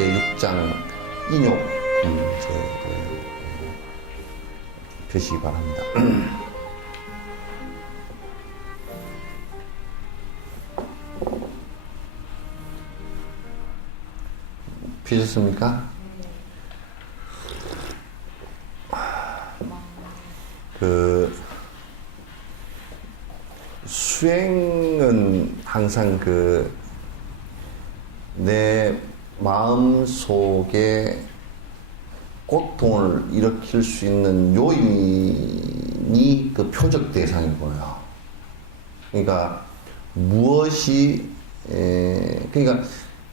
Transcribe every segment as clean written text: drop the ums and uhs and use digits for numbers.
제6장 인욕 펴시기 바랍니다. 펴셨습니까? 수행은 항상 내 마음 속에 고통을 일으킬 수 있는 요인이 그 표적 대상이고요. 그러니까 무엇이 그러니까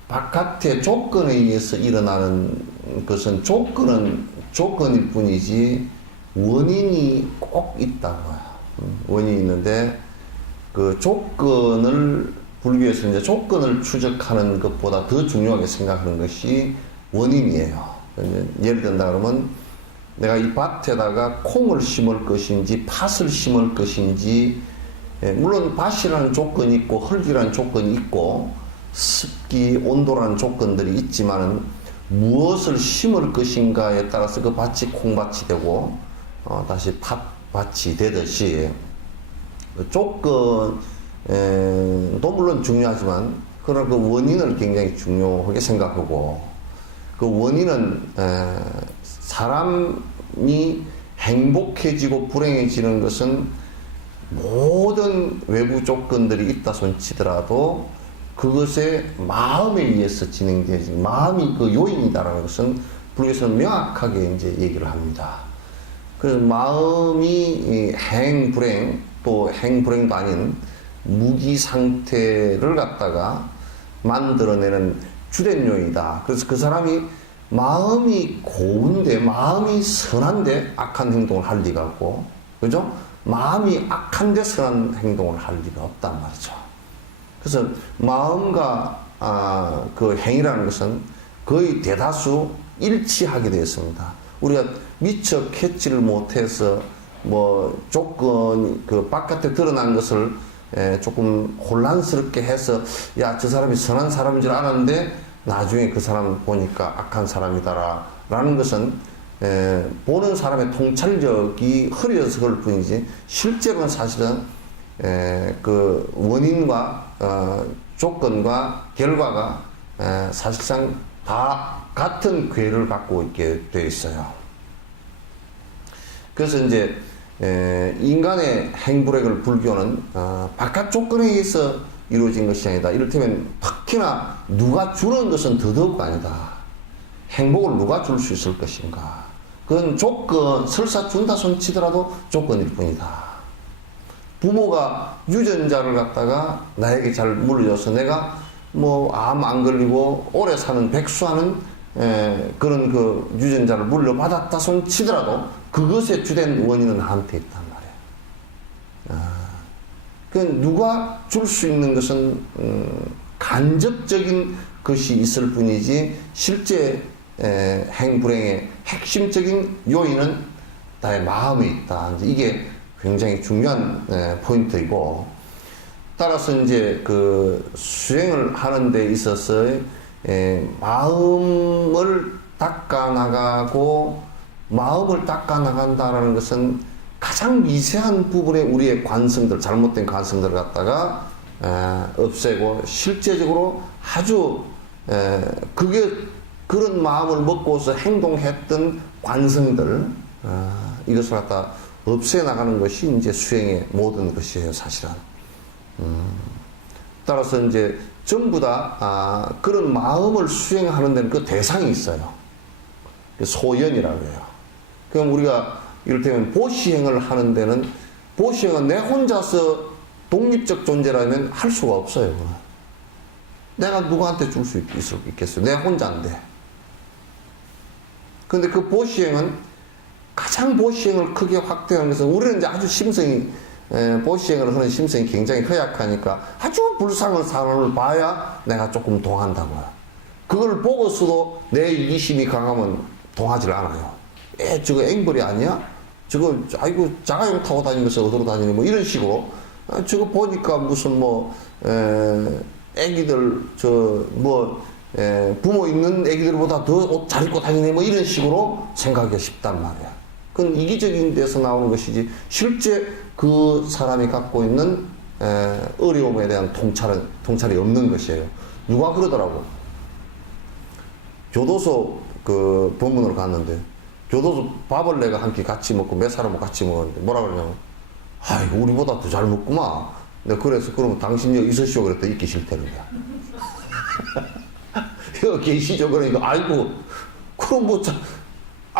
바깥의 조건에 의해서 일어나는 것은 조건일 뿐이지 원인이 꼭 있다고요. 원인이 있는데 그 조건을 불교에서 이제 조건을 추적하는 것보다 더 중요하게 생각하는 것이 원인이에요. 예를 든다 그러면 내가 이 밭에다가 콩을 심을 것인지 팥을 심을 것인지, 물론 밭이라는 조건이 있고 흙이라는 조건이 있고 습기, 온도라는 조건들이 있지만 무엇을 심을 것인가에 따라서 그 밭이 콩밭이 되고 다시 팥밭이 되듯이 조건도 물론 중요하지만 그러나 그 원인을 굉장히 중요하게 생각하고, 그 원인은 사람이 행복해지고 불행해지는 것은 모든 외부 조건들이 있다 손치더라도 그것에 마음에 의해서 진행되지, 마음이 그 요인이다라는 것은 불교에서는 명확하게 이제 얘기를 합니다. 그래서 마음이 행불행 또 행불행도 아닌 무기 상태를 갖다가 만들어내는 주된 요인이다. 그래서 그 사람이 마음이 고운데, 마음이 선한데 악한 행동을 할 리가 없고, 그죠? 마음이 악한데 선한 행동을 할 리가 없단 말이죠. 그래서 마음과 그 행위라는 것은 거의 대다수 일치하게 되어 있습니다. 우리가 미처 캐치를 못해서 뭐 조건 그 바깥에 드러난 것을 조금 혼란스럽게 해서 야, 저 사람이 선한 사람인 줄 알았는데 나중에 그 사람 보니까 악한 사람이다라 라는 것은 보는 사람의 통찰력이 흐려서 그럴 뿐이지 실제로는 사실은 그 원인과 조건과 결과가 사실상 다 같은 궤를 갖고 있게 되어 있어요. 그래서 이제 인간의 행불행을 불교는 바깥 조건에 의해서 이루어진 것이 아니다. 이를테면 특히나 누가 주는 것은 더더욱 아니다. 행복을 누가 줄 수 있을 것인가. 그건 설사 준다 손치더라도 조건일 뿐이다. 부모가 유전자를 갖다가 나에게 잘 물려줘서 내가 뭐 암 안 걸리고 오래 사는 백수하는 그런 그 유전자를 물려받았다 손치더라도 그것의 주된 원인은 나한테 있단 말이에요. 그 누가 줄 수 있는 것은 간접적인 것이 있을 뿐이지 실제 행불행의 핵심적인 요인은 나의 마음에 있다. 이게 굉장히 중요한 포인트이고, 따라서 이제 그 수행을 하는 데 있어서 마음을 닦아나가고 마음을 닦아나간다라는 것은 가장 미세한 부분에 우리의 관성들, 잘못된 관성들을 갖다가 없애고 실제적으로 아주 그런 마음을 먹고서 행동했던 관성들, 이것을 갖다 없애나가는 것이 이제 수행의 모든 것이에요, 사실은. 따라서 이제 전부 다 그런 마음을 수행하는 데는 그 대상이 있어요. 소연이라고 해요. 그럼 우리가 이를테면 보시행을 하는 데는, 보시행은 내 혼자서 독립적 존재라면 할 수가 없어요. 내가 누구한테 줄 수 있겠어요? 내 혼자인데. 근데 그 보시행은 가장 보시행을 크게 확대하는 것은, 우리는 이제 아주 심성이 보시행을 하는 심성이 굉장히 허약하니까 아주 불쌍한 사람을 봐야 내가 조금 동한다고요. 그걸 보고서도 내 이기심이 강하면 동하질 않아요. 저거 앵벌이 아니야? 저거 아이고 자가용 타고 다니면서 어디로 다니니 뭐 이런 식으로 저거 보니까 무슨 뭐 애기들 저 뭐 부모 있는 애기들보다 더 옷 잘 입고 다니네 뭐 이런 식으로 생각하기가 쉽단 말이야. 그건 이기적인 데서 나오는 것이지 실제 그 사람이 갖고 있는 어려움에 대한 통찰이 없는 것이에요. 누가 그러더라고. 교도소 그 본문으로 갔는데 교도소 밥을 내가 한 끼 같이 먹고 몇 사람하고 같이 먹었는데 뭐라 그러냐면 아이고 우리보다 더 잘 먹구만. 내가 그래서 그러면 당신 여기 있으시오 그랬더니 있기 싫다는 거야. 여기 계시죠 그러니까 아이고 그럼 뭐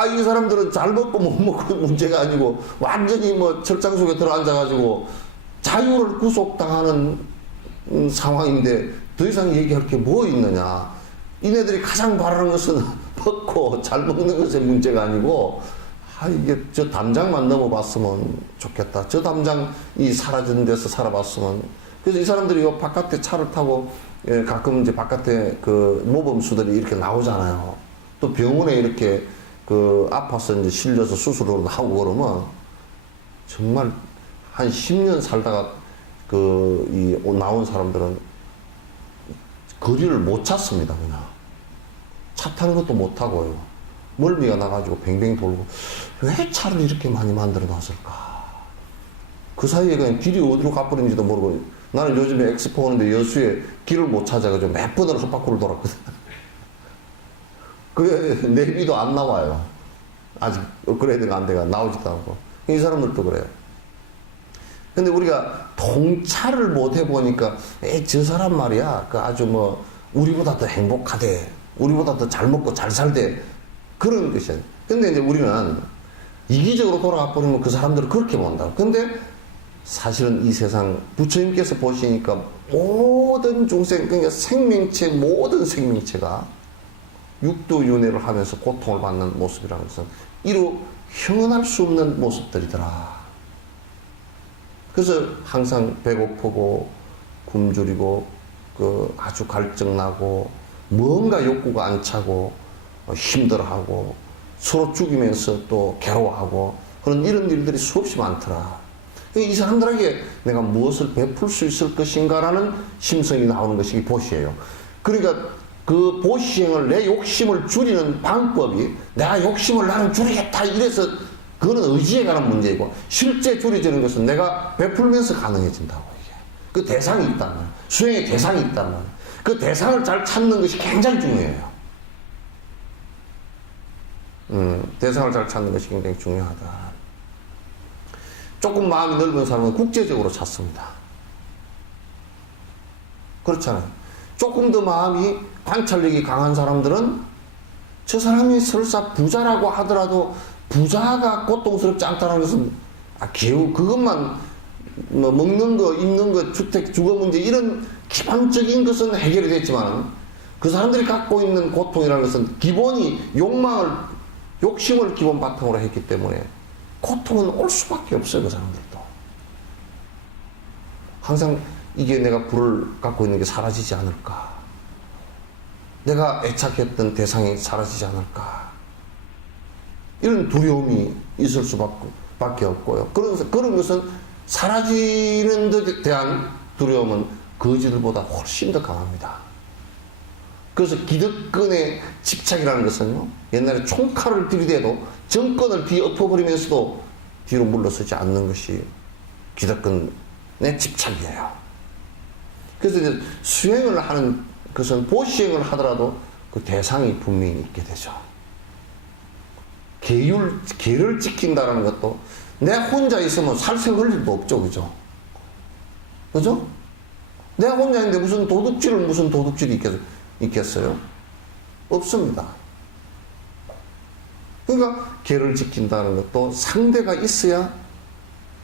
이 사람들은 잘 먹고 못 먹고 문제가 아니고 완전히 뭐 철장 속에 들어앉아가지고 자유를 구속당하는 상황인데 더 이상 얘기할 게 뭐 있느냐. 이네들이 가장 바라는 것은 먹고 잘 먹는 것의 문제가 아니고 이게 저 담장만 넘어봤으면 좋겠다. 저 담장이 사라진 데서 살아봤으면. 그래서 이 사람들이 요 바깥에 차를 타고 가끔 이제 바깥에 그 모범수들이 이렇게 나오잖아요. 또 병원에 이렇게 그 아파서 이제 실려서 수술으로 나오고 그러면 정말 한 10년 살다가 나온 사람들은 거리를 못 찾습니다, 그냥. 차 타는 것도 못 타고요. 멀미가 나가지고 뱅뱅 돌고. 왜 차를 이렇게 많이 만들어 놨을까? 그 사이에 그냥 길이 어디로 가버린지도 모르고. 나는 요즘에 엑스포 오는데 여수에 길을 못 찾아가지고 몇 번을 헛바퀴를 돌았거든. 그게 내비도 안 나와요. 아직 업그레이드가 안 돼가 나오지도 않고. 이 사람들도 그래요. 근데 우리가 통찰을 못 해보니까, 저 사람 말이야. 그 아주 뭐, 우리보다 더 행복하대. 우리보다 더 잘 먹고 잘 살대. 그런 것이야. 근데 이제 우리는 이기적으로 돌아가 버리면 그 사람들을 그렇게 본다. 근데 사실은 이 세상 부처님께서 보시니까 모든 중생, 그러니까 모든 생명체가 육도윤회를 하면서 고통을 받는 모습이라는 것은 이루 형언할 수 없는 모습들이더라. 그래서 항상 배고프고 굶주리고 아주 갈증나고 뭔가 욕구가 안 차고 힘들어하고 서로 죽이면서 또 괴로워하고 그런 이런 일들이 수없이 많더라. 이 사람들에게 내가 무엇을 베풀 수 있을 것인가라는 심성이 나오는 것이 보시예요. 그러니까 그 보시행을 내 욕심을 줄이는 방법이 내가 욕심을 나는 줄이겠다 이래서 그거는 의지에 관한 문제이고 실제 줄여지는 것은 내가 베풀면서 가능해진다고 이게. 그 대상이 있단 말이에요. 수행의 대상이 있단 말이에요. 그 대상을 잘 찾는 것이 굉장히 중요해요. 대상을 잘 찾는 것이 굉장히 중요하다. 조금 마음이 넓은 사람은 국제적으로 찾습니다. 그렇잖아요. 조금 더 마음이 관찰력이 강한 사람들은 저 사람이 설사 부자라고 하더라도 부자가 고통스럽지 않다는 것은 겨우 그것만 뭐 먹는 거, 입는 거, 주택, 주거 문제 이런 기본적인 것은 해결이 됐지만 그 사람들이 갖고 있는 고통이라는 것은 기본이 욕심을 기본 바탕으로 했기 때문에 고통은 올 수밖에 없어요. 그 사람들도. 항상 이게 내가 불을 갖고 있는 게 사라지지 않을까. 내가 애착했던 대상이 사라지지 않을까. 이런 두려움이 있을 수밖에 없고요. 그런 것은 사라지는 데 대한 두려움은 거지들보다 훨씬 더 강합니다. 그래서 기득권의 집착이라는 것은요, 옛날에 총칼을 들이대도 정권을 뒤엎어버리면서도 뒤로 물러서지 않는 것이 기득권의 집착이에요. 그래서 이제 수행을 하는 것은 보시행을 하더라도 그 대상이 분명히 있게 되죠. 계를 지킨다는 것도 내가 혼자 있으면 살생 할 일도 없죠. 그죠? 그죠? 내가 혼자 있는데 무슨 도둑질이 있겠어요? 없습니다. 그러니까 계를 지킨다는 것도 상대가 있어야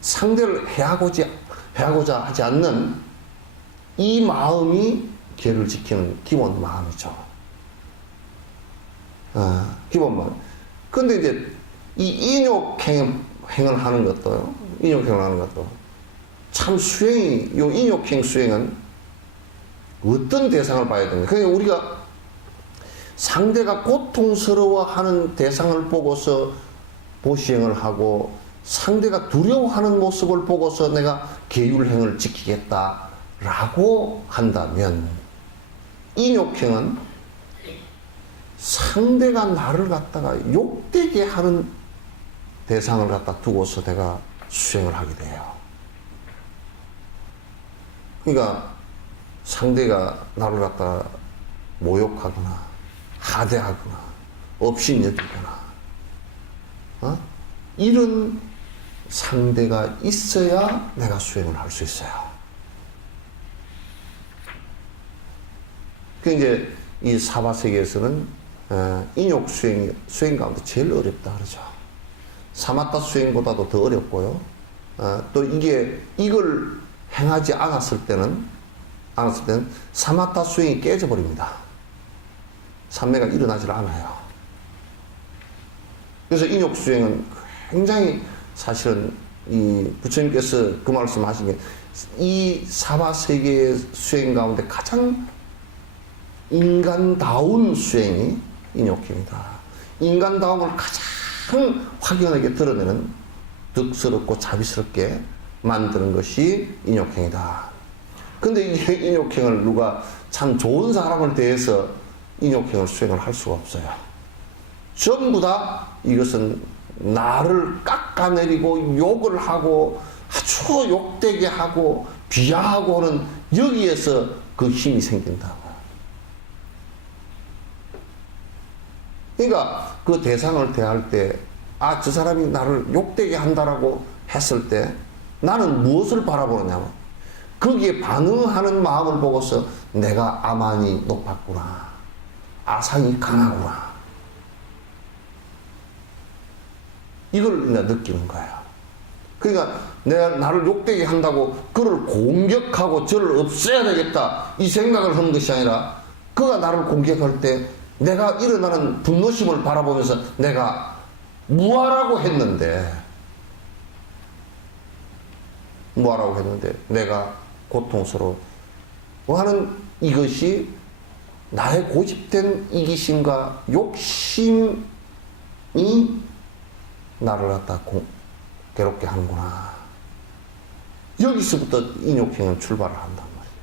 상대를 해하고자 하지 않는 이 마음이 계를 지키는 기본 마음이죠. 기본 마음. 근데 이제 이 인욕행을 하는 것도요. 참 요 인욕행 수행은 어떤 대상을 봐야 됩니까? 그러니까 우리가 상대가 고통스러워하는 대상을 보고서 보시행을 하고 상대가 두려워하는 모습을 보고서 내가 계율행을 지키겠다라고 한다면 인욕행은 상대가 나를 갖다가 욕되게 하는 대상을 갖다 두고서 내가 수행을 하게 돼요. 그러니까 상대가 나를 갖다가 모욕하거나 하대하거나 업신여기거나 이런 상대가 있어야 내가 수행을 할 수 있어요. 그 이제 이 사바세계에서는 인욕 수행 가운데 제일 어렵다 그러죠. 사마타 수행보다도 더 어렵고요. 또 이걸 행하지 않았을 때는 사마타 수행이 깨져버립니다. 삼매가 일어나질 않아요. 그래서 인욕 수행은 굉장히 사실은 이 부처님께서 그 말씀하신 게 이 사바세계의 수행 가운데 가장 인간다운 수행이 인욕행이다. 인간다움을 가장 확연하게 드러내는 득스럽고 자비스럽게 만드는 것이 인욕행이다. 근데 이 인욕행을 누가 참 좋은 사람을 대해서 인욕행을 수행을 할 수가 없어요. 전부 다 이것은 나를 깎아내리고 욕을 하고 아주 욕되게 하고 비하하고 하는 여기에서 그 힘이 생긴다고. 그러니까 그 대상을 대할 때, 저 사람이 나를 욕되게 한다라고 했을 때 나는 무엇을 바라보느냐면 거기에 반응하는 마음을 보고서 내가 아만이 높았구나. 아상이 강하구나. 이걸 내가 느끼는 거야. 그러니까 내가 나를 욕되게 한다고 그를 공격하고 저를 없애야 되겠다 이 생각을 하는 것이 아니라 그가 나를 공격할 때 내가 일어나는 분노심을 바라보면서 내가 무하라고 했는데 내가 고통스러워 하는 이것이 나의 고집된 이기심과 욕심이 나를 갖다 괴롭게 하는구나. 여기서부터 인욕행은 출발을 한단 말이에요.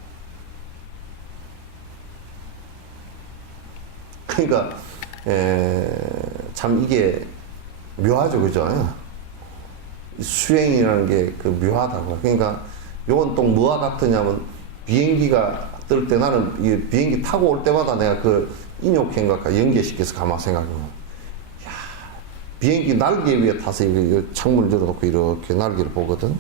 그러니까 참 이게 묘하죠, 그죠? 수행이라는 게 그 묘하다고. 그러니까 요건 또 뭐와 같으냐면 비행기가 뜰 때 나는 이 비행기 타고 올 때마다 내가 그 인욕행과 연계시켜서 가만 생각해보면 비행기 날개 위에 타서 창문을 열어놓고 이렇게 날개를 보거든.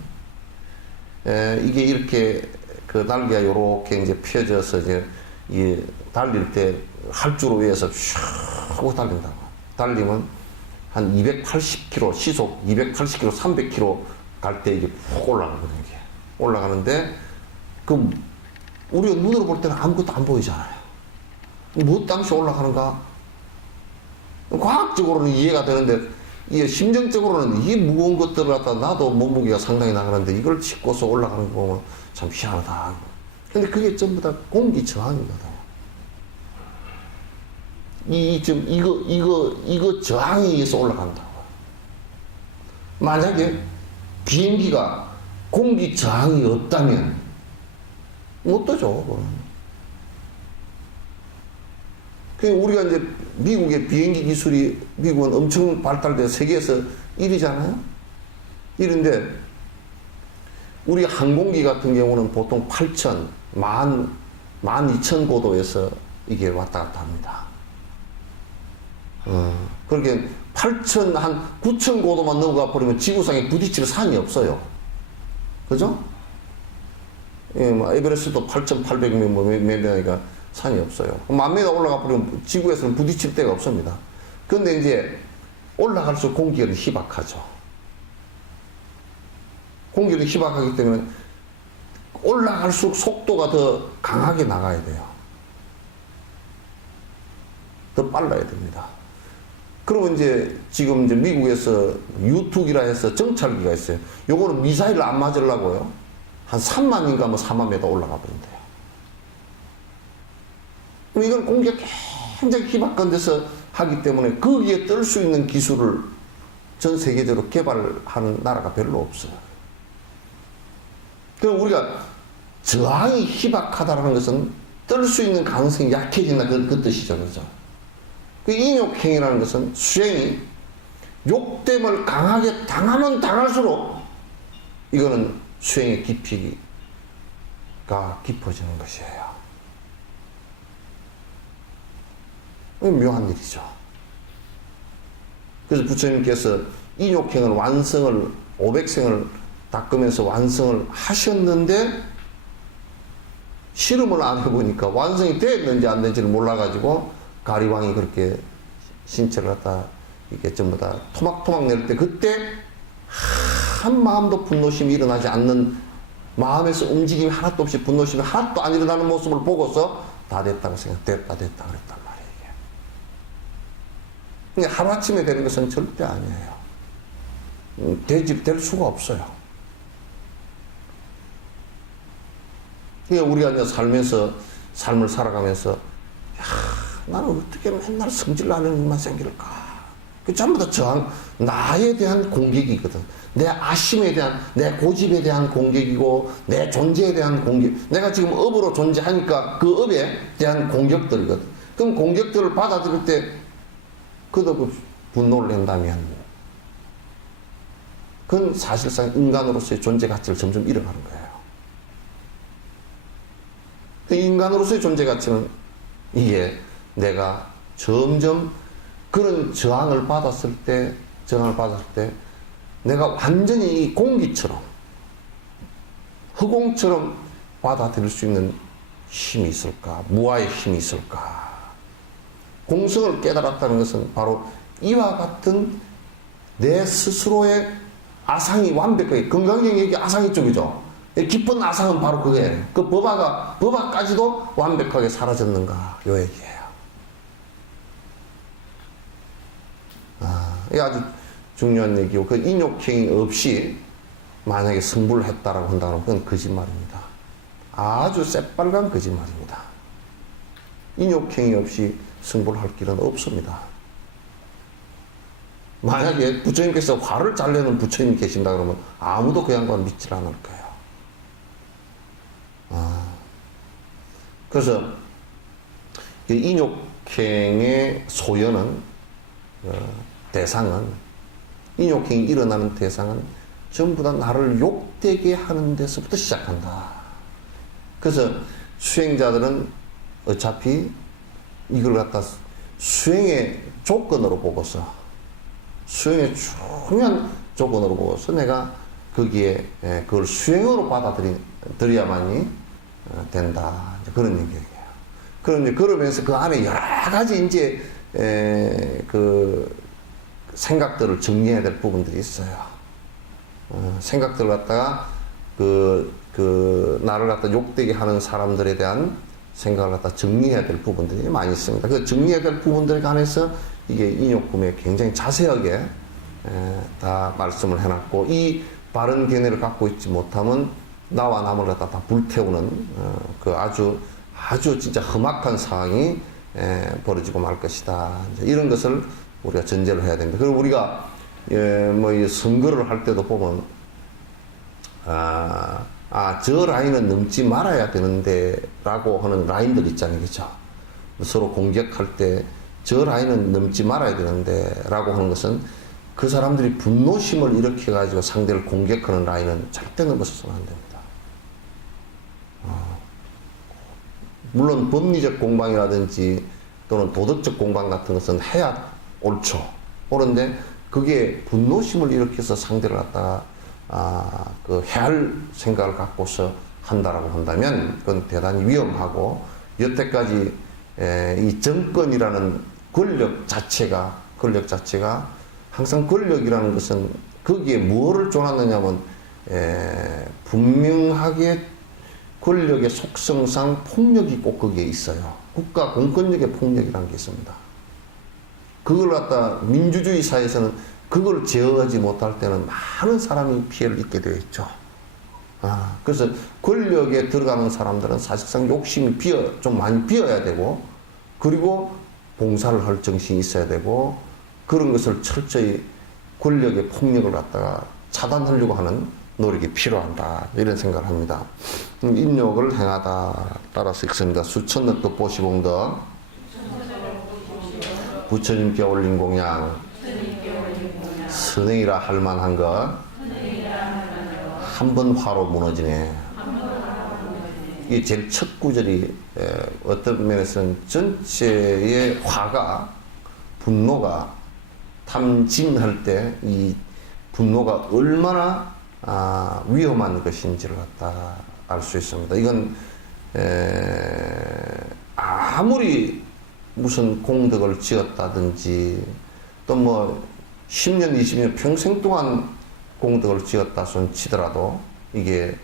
이게 이렇게 그 날개가 이렇게 이제 펴져서 이제 달릴 때 활주로 위에서 슉 하고 달린다고. 달리면 한 280km, 시속 280km, 300km 갈 때 이게 푹 올라가거든, 이게. 올라가는데, 우리가 눈으로 볼 때는 아무것도 안 보이잖아요. 뭐 당시 올라가는가? 과학적으로는 이해가 되는데, 이게 심정적으로는 이 무거운 것들을 갖다 나도 몸무게가 상당히 나가는데 이걸 싣고서 올라가는 거 보면 참 희한하다. 근데 그게 전부 다 공기 저항이거든. 이거 저항에 의해서 올라간다고. 만약에 비행기가 공기 저항이 없다면 못 떠죠. 우리가 이제 미국의 비행기 기술이 미국은 엄청 발달돼 세계에서 1위잖아요. 1위인데 우리 항공기 같은 경우는 보통 8,000, 12,000고도에서 이게 왔다 갔다 합니다. 그렇게 8,000, 한 9,000고도만 넘어가 버리면 지구상에 부딪힐 산이 없어요. 그죠? 에베레스트도 8,800몇 명이니까 산이 없어요. 10,000m 올라가 버리면 지구에서는 부딪힐 데가 없습니다. 그런데 이제 올라갈수록 공기는 희박하죠. 공기는 희박하기 때문에 올라갈수록 속도가 더 강하게 나가야 돼요. 더 빨라야 됩니다. 그러면 이제 지금 이제 미국에서 U2기라 해서 정찰기가 있어요. 요거는 미사일을 안 맞으려고요. 한 3만인가 뭐 4만 m 올라가 버린대요. 그럼 이건 공기가 굉장히 희박한 데서 하기 때문에 거기에 뜰 수 있는 기술을 전 세계적으로 개발하는 나라가 별로 없어요. 그럼 우리가 저항이 희박하다는 것은 뜰 수 있는 가능성이 약해진다 그 뜻이죠. 그죠? 그 인욕행위라는 것은 수행이 욕됨을 강하게 당하면 당할수록 이거는 수행의 깊이가 깊어지는 것이에요. 묘한 일이죠. 그래서 부처님께서 인욕행을 완성을 500생을 닦으면서 완성을 하셨는데 실험을 안 해보니까 완성이 됐는지 안 됐는지를 몰라가지고 가리왕이 그렇게 신체를 갖다 이게 전부 다 토막토막 낼 때 그때 한 마음도 분노심이 일어나지 않는 마음에서 움직임이 하나도 없이 분노심이 하나도 안 일어나는 모습을 보고서 다 됐다고 됐다 그랬단 말이에요. 이게 하루아침에 되는 것은 절대 아니에요. 될 수가 없어요. 그러니까 우리가 이제 삶을 살아가면서 나는 어떻게 맨날 성질나는 일만 생길까? 그 전부 다 저항, 나에 대한 공격이거든. 내 아심에 대한, 내 고집에 대한 공격이고, 내 존재에 대한 공격. 내가 지금 업으로 존재하니까 그 업에 대한 공격들이거든. 그럼 공격들을 받아들일 때, 그도 분노를 낸다면, 그건 사실상 인간으로서의 존재 가치를 점점 잃어가는 거예요. 그 인간으로서의 존재 가치는 이게 내가 점점 그런 저항을 받았을 때 내가 완전히 이 공기처럼 흑공처럼 받아들일 수 있는 힘이 있을까? 무아의 힘이 있을까? 공성을 깨달았다는 것은 바로 이와 같은 내 스스로의 아상이 완벽하게, 건강적인 얘기 아상이 쪽이죠. 깊은 아상은 바로 그거예요. 그 법화까지도 완벽하게 사라졌는가? 요 얘기예요. 이게 아주 중요한 얘기고, 그 인욕행위 없이 만약에 승부를 했다라고 한다면 그건 거짓말입니다. 아주 새빨간 거짓말입니다. 인욕행위 없이 승부를 할 길은 없습니다. 만약에 부처님께서 화를 잘 내는 부처님이 계신다 그러면 아무도 그 양반 믿질 않을 거예요. 그래서 인욕행의 소연은 대상은 인욕행이 일어나는 대상은 전부 다 나를 욕되게 하는 데서부터 시작한다. 그래서 수행자들은 어차피 이걸 갖다 수행의 조건으로 보고서 수행의 중요한 조건으로 보고서 내가 거기에 그걸 수행으로 받아들여야만이 된다. 그런 얘기예요. 그러면서 그 안에 여러 가지 이제 그 생각들을 정리해야 될 부분들이 있어요. 생각들을 갖다가 나를 갖다 욕되게 하는 사람들에 대한 생각을 갖다 정리해야 될 부분들이 많이 있습니다. 그 정리해야 될 부분들에 관해서 이게 인욕금에 굉장히 자세하게 다 말씀을 해놨고, 이 바른 견해를 갖고 있지 못하면 나와 남을 갖다 다 불태우는 그 아주 진짜 험악한 상황이 벌어지고 말 것이다. 이런 것을 우리가 전제를 해야 됩니다. 그리고 우리가 이 선거를 할 때도 보면 저 라인은 넘지 말아야 되는데 라고 하는 라인들 있잖아요. 그죠? 서로 공격할 때 저 라인은 넘지 말아야 되는데 라고 하는 것은 그 사람들이 분노심을 일으켜 가지고 상대를 공격하는 라인은 절대 넘어서서는 안 됩니다. 물론 법리적 공방이라든지 또는 도덕적 공방 같은 것은 해야 옳죠. 옳은데 그게 분노심을 일으켜서 상대를 갖다가 해할 생각을 갖고서 한다라고 한다면 그건 대단히 위험하고, 여태까지 이 정권이라는 권력 자체가 항상 권력이라는 것은 거기에 뭐를 쫓았느냐면 분명하게 권력의 속성상 폭력이 꼭 거기에 있어요. 국가 공권력의 폭력이라는 게 있습니다. 그걸 갖다 민주주의 사회에서는 그걸 제어하지 못할 때는 많은 사람이 피해를 입게 되어 있죠. 그래서 권력에 들어가는 사람들은 사실상 욕심이 좀 많이 비어야 되고, 그리고 봉사를 할 정신이 있어야 되고, 그런 것을 철저히 권력의 폭력을 갖다가 차단하려고 하는 노력이 필요하다. 이런 생각을 합니다. 인욕을 행하다. 따라서 읽습니다. 수천억 급 보시봉덕 부처님께 올린 공양 선행이라 할 만한 것 한 번 화로 무너지네. 이게 제일 첫 구절이 어떤 면에서는 전체의 화가, 분노가 탐진할 때 이 분노가 얼마나 위험한 것인지를 갖다 알 수 있습니다. 이건 아무리 무슨 공덕을 지었다든지 또 뭐 10년, 20년 평생 동안 공덕을 지었다 손 치더라도 이게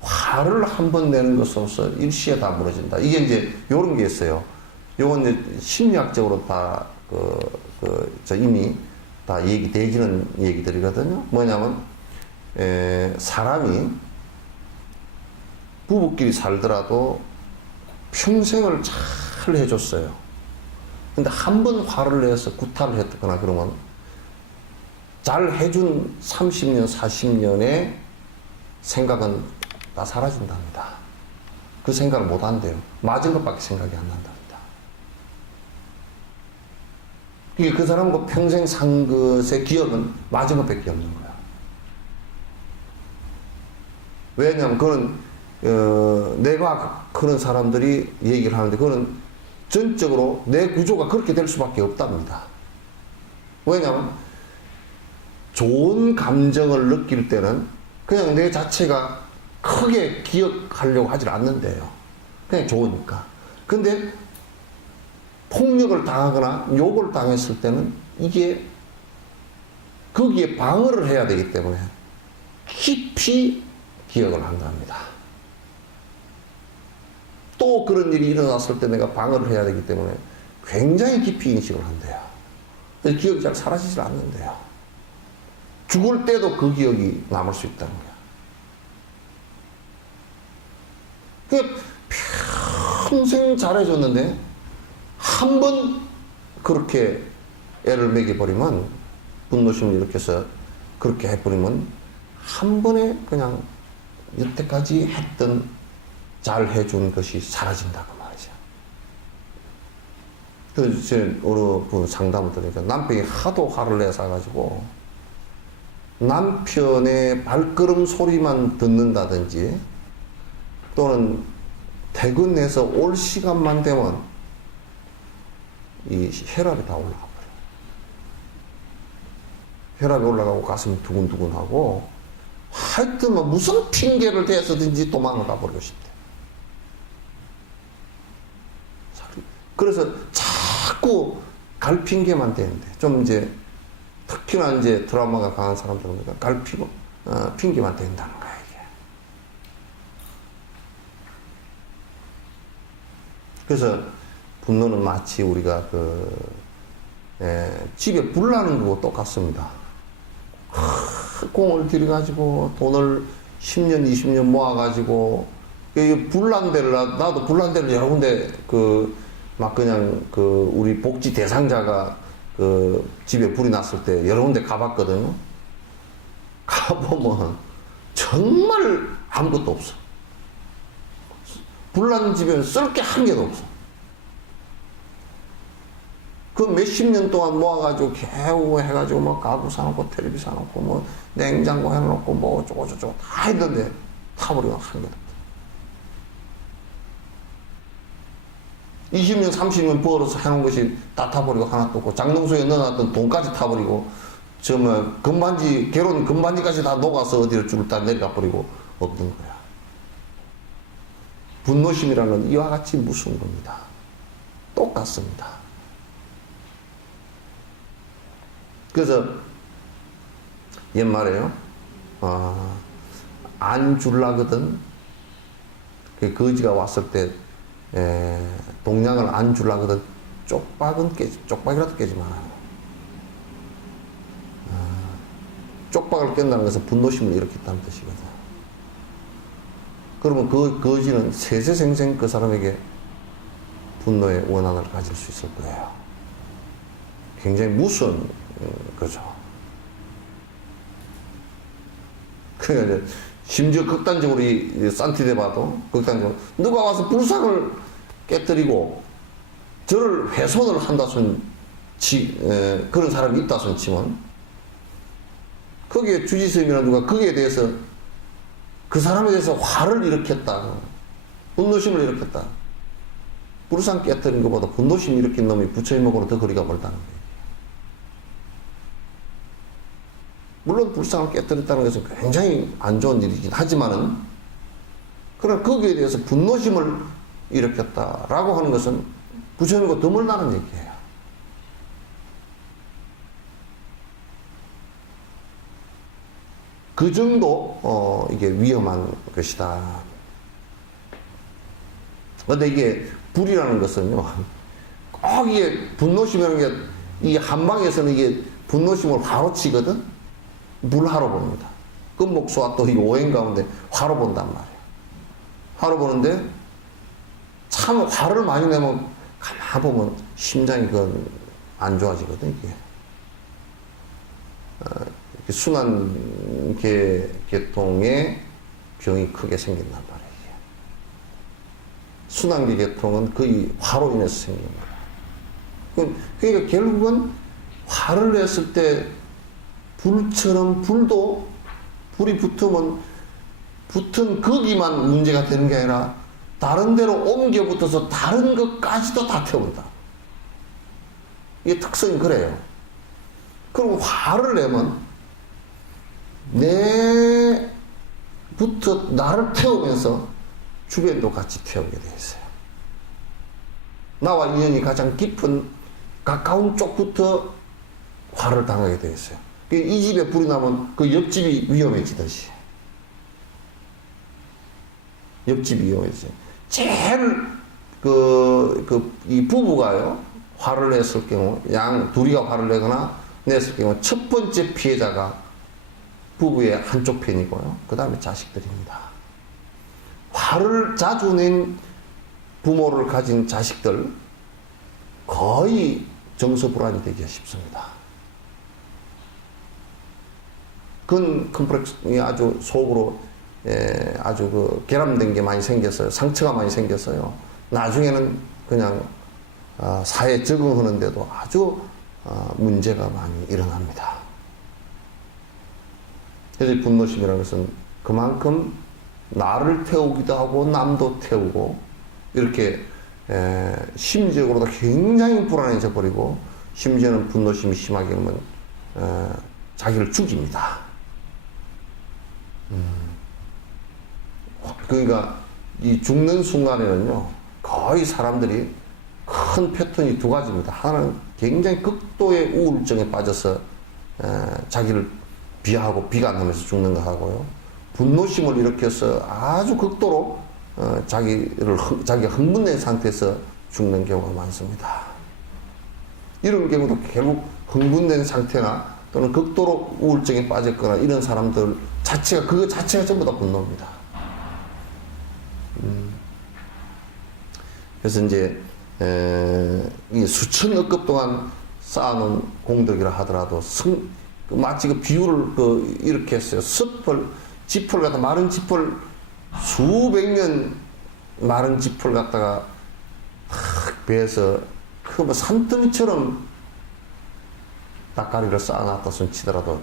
화를 한 번 내는 것으로서 일시에 다 무너진다. 이게 이제 요런 게 있어요. 요건 이제 심리학적으로 다 이미 다 얘기되지는 얘기들이거든요. 뭐냐면 사람이 부부끼리 살더라도 평생을 잘 해줬어요. 근데 한 번 화를 내서 구타를 했거나 그러면 잘 해준 30년, 40년의 생각은 다 사라진답니다. 그 생각을 못 한대요. 맞은 것밖에 생각이 안 난답니다. 이게 그 사람과 평생 산 것의 기억은 맞은 것밖에 없는 거야. 왜냐하면 그건 내가 그런 사람들이 얘기를 하는데 그거는 전적으로 내 구조가 그렇게 될 수밖에 없답니다. 왜냐하면 좋은 감정을 느낄 때는 그냥 내 자체가 크게 기억하려고 하질 않는데요. 그냥 좋으니까. 근데 폭력을 당하거나 욕을 당했을 때는 이게 거기에 방어를 해야 되기 때문에 깊이 기억을 한답니다. 또 그런 일이 일어났을 때 내가 방어를 해야 되기 때문에 굉장히 깊이 인식을 한대요. 그래서 기억이 잘 사라지질 않는데요. 죽을 때도 그 기억이 남을 수 있다는 거야. 그러니까 평생 잘해줬는데 한 번 그렇게 애를 먹여버리면 분노심을 일으켜서 그렇게 해버리면 한 번에 그냥 여태까지 했던 잘해준 것이 사라진다고 말이죠. 그래서 제가 어느 분 상담을 들으니까 남편이 하도 화를 내서 남편의 발걸음 소리만 듣는다든지 또는 퇴근해서 올 시간만 되면 이 혈압이 다 올라가 버려요. 혈압이 올라가고 가슴이 두근두근하고 하여튼 뭐 무슨 핑계를 대서든지 도망을 가버리고 싶대. 그래서 자꾸 갈 핑계만 대는데 좀 이제 특히나 이제 트라우마가 강한 사람들은 갈 핑계만 대는다는 거야 이게. 그래서 분노는 마치 우리가 집에 불 나는 거고 똑같습니다. 공을 들여가지고 돈을 10년, 20년 모아가지고 불난 데를 나도 불난 데를 여러 군데 막 그냥 우리 복지 대상자가 집에 불이 났을 때 여러 군데 가봤거든요. 가보면 정말 아무것도 없어. 불난 집에는 쓸 게 한 개도 없어. 그 몇십 년 동안 모아가지고 겨우 해가지고 뭐 가구 사놓고 텔레비 사놓고 뭐 냉장고 해놓고 뭐 어쩌고저쩌고 다 했는데 타버리고 한 개도 없어. 20년, 30년 벌어서 해놓은 것이 다 타버리고 하나도 없고, 장롱소에 넣어놨던 돈까지 타버리고, 정말 결혼 금반지까지 다 녹아서 어디로 줄 다 내려가 버리고 없는 거야. 분노심이라는 건 이와 같이 무서운 겁니다. 똑같습니다. 그래서 옛말에요, 안 줄라거든 거지가 왔을 때 동량을 안 줄라거든 쪽박이라도 깨지 마라. 쪽박을 깬다는 것은 분노심을 일으켰다는 뜻이거든. 그러면 그 거지는 세세생생 그 사람에게 분노의 원한을 가질 수 있을 거예요. 굉장히 무서운 거죠. 그러니까 심지어 극단적으로 산티데 봐도 극단적으로 누가 와서 불상을 깨뜨리고 저를 훼손을 한다 손 그런 사람이 있다 손 치면 거기에 주지스님이나 누가 거기에 대해서 그 사람에 대해서 화를 일으켰다, 분노심을 일으켰다. 불상 깨뜨린 것보다 분노심 일으킨 놈이 부처님하고는 더 거리가 멀다는 거예요. 물론 불상을 깨뜨렸다는 것은 굉장히 안 좋은 일이긴 하지만은, 그러나 거기에 대해서 분노심을 일으켰다라고 하는 것은 부처님과 더 멀다는 얘기예요. 그 정도 이게 위험한 것이다. 근데 이게 불이라는 것은요, 꼭 이게 분노심이라는 게, 이 한방에서는 이게 분노심을 화로 치거든? 물화로 봅니다. 금목수와 또 이 오행 가운데 화로 본단 말이에요. 화로 보는데, 참 화를 많이 내면 가만 보면 심장이 그건 안 좋아지거든, 이게. 순환 계통에 병이 크게 생긴단 말이에요. 순환계 계통은 거의 화로 인해서 생기는 거예요. 그러니까 결국은 화를 냈을 때 불처럼 불이 붙으면 붙은 거기만 문제가 되는 게 아니라 다른 데로 옮겨 붙어서 다른 것까지도 다 태운다. 이게 특성이 그래요. 그리고 화를 내면 나를 태우면서 주변도 같이 태우게 되어 있어요. 나와 인연이 가장 깊은 가까운 쪽부터 화를 당하게 되어 있어요. 이 집에 불이 나면 그 옆집이 위험해지듯이. 옆집이 위험해지죠. 제일 이 부부가요, 화를 냈을 경우, 둘이가 화를 내거나 냈을 경우, 첫 번째 피해자가 부부의 한쪽 편이고요. 그 다음에 자식들입니다. 화를 자주 낸 부모를 가진 자식들, 거의 정서불안이 되기가 쉽습니다. 그건 컴플렉스이 아주 속으로 아주 결함된 게 많이 생겼어요. 상처가 많이 생겼어요. 나중에는 그냥 사회에 적응하는데도 아주 문제가 많이 일어납니다. 그래서 분노심이라는 것은 그만큼 나를 태우기도 하고 남도 태우고 이렇게 심리적으로도 굉장히 불안해져 버리고, 심지어는 분노심이 심하게 오면 자기를 죽입니다. 그러니까 이 죽는 순간에는요, 거의 사람들이 큰 패턴이 두 가지입니다. 하나는 굉장히 극도의 우울증에 빠져서 자기를 비하하고 비관하면서 죽는 거 하고요, 분노심을 일으켜서 아주 극도로 자기가 흥분된 상태에서 죽는 경우가 많습니다. 이런 경우도 결국 흥분된 상태나 또는 극도로 우울증에 빠졌거나 이런 사람들 자체가, 그거 자체가 전부 다 분노입니다. 그래서 이제 이 수천억 급 동안 쌓아놓은 공덕이라 하더라도 마치 그 비유를 이렇게 했어요. 지풀 갖다, 마른 지풀, 수백 년 마른 지풀 갖다가 탁 베어서 그 산더미처럼 닭가리를 쌓아놨다 손 치더라도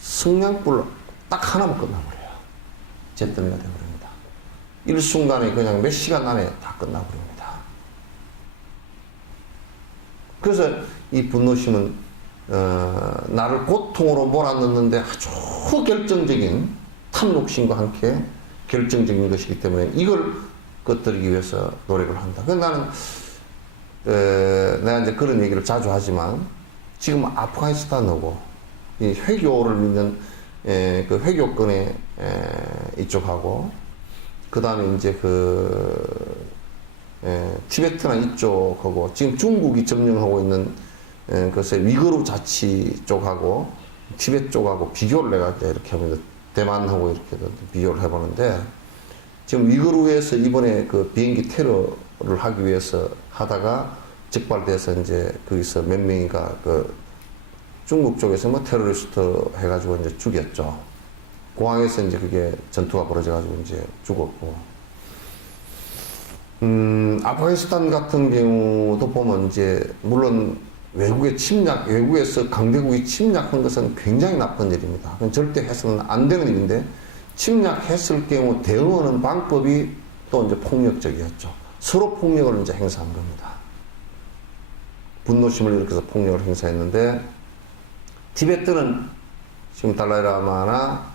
성냥불 딱 하나만 끝나버려요. 잿더미가 되어버립니다. 일순간에 그냥 몇 시간 안에 다 끝나버립니다. 그래서 이 분노심은 나를 고통으로 몰아넣는데 아주 결정적인 탐욕심과 함께 결정적인 것이기 때문에 이걸 꺼뜨리기 위해서 노력을 한다. 그래서 나는 내가 이제 그런 얘기를 자주 하지만, 지금 아프가니스탄하고 이 회교를 믿는 그 회교권의 이쪽하고, 그 다음에 이제 티베트나 이쪽하고, 지금 중국이 점령하고 있는 글쎄 위거르 자치 쪽하고 티베트 쪽하고 비교를 내가 이렇게 하면, 대만하고 이렇게 비교를 해보는데, 지금 위거르에서 이번에 그 비행기 테러를 하기 위해서 하다가 적발돼서 이제 거기서 몇 명이가 중국 쪽에서 뭐 테러리스트 해가지고 이제 죽였죠. 공항에서 이제 그게 전투가 벌어져가지고 이제 죽었고, 아프가니스탄 같은 경우도 보면 이제 물론 외국의 침략, 외국에서 강대국이 침략한 것은 굉장히 나쁜 일입니다. 그건 절대 해서는 안 되는 일인데, 침략했을 경우 대응하는 방법이 또 이제 폭력적이었죠. 서로 폭력을 이제 행사한 겁니다. 분노심을 일으켜서 폭력을 행사했는데, 티베트는 지금 달라이라마나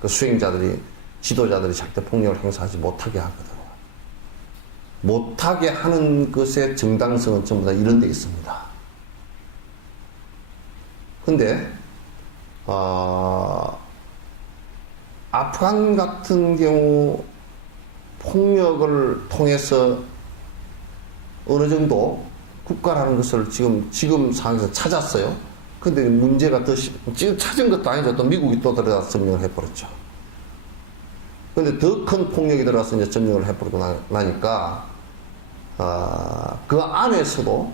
그 수행자들이, 지도자들이 절대 폭력을 행사하지 못하게 하거든요. 못하게 하는 것의 정당성은 전부 다 이런 데 있습니다. 근데 아프간 같은 경우 폭력을 통해서 어느 정도 국가라는 것을 지금 상황에서 찾았어요. 근데 문제가 지금 찾은 것도 아니죠. 또 미국이 또 들어가서 점령을 해버렸죠. 근데 더 큰 폭력이 들어가서 이제 점령을 해버리고 나니까, 그 안에서도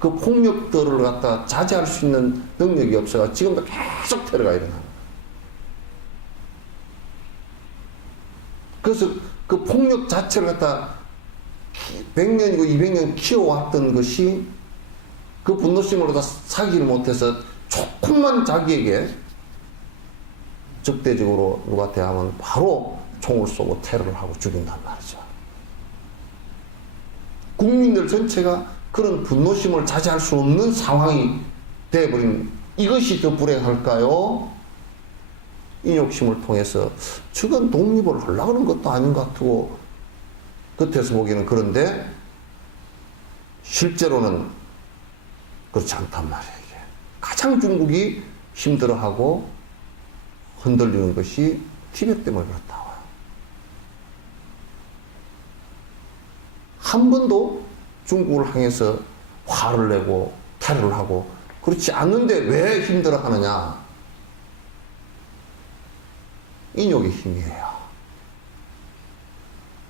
그 폭력들을 갖다 자제할 수 있는 능력이 없어가 지금도 계속 테러가 일어납니다. 그래서 그 폭력 자체를 갖다 100년이고 200년 키워왔던 것이 그 분노심으로 다 사기를 못해서 조금만 자기에게 적대적으로 누구한테 하면 바로 총을 쏘고 테러를 하고 죽인단 말이죠. 국민들 전체가 그런 분노심을 자제할 수 없는 상황이 되어버린, 이것이 더 불행할까요? 인욕심을 통해서 저건 독립을 하려고 하는 것도 아닌 것 같고, 겉에서 보기에는 그런데 실제로는 그렇지 않단 말이에요. 이게 가장 중국이 힘들어하고 흔들리는 것이 티베트 때문에 그렇다. 한 번도 중국을 향해서 화를 내고 테러를 하고 그렇지 않는데 왜 힘들어 하느냐? 인욕의 힘이에요.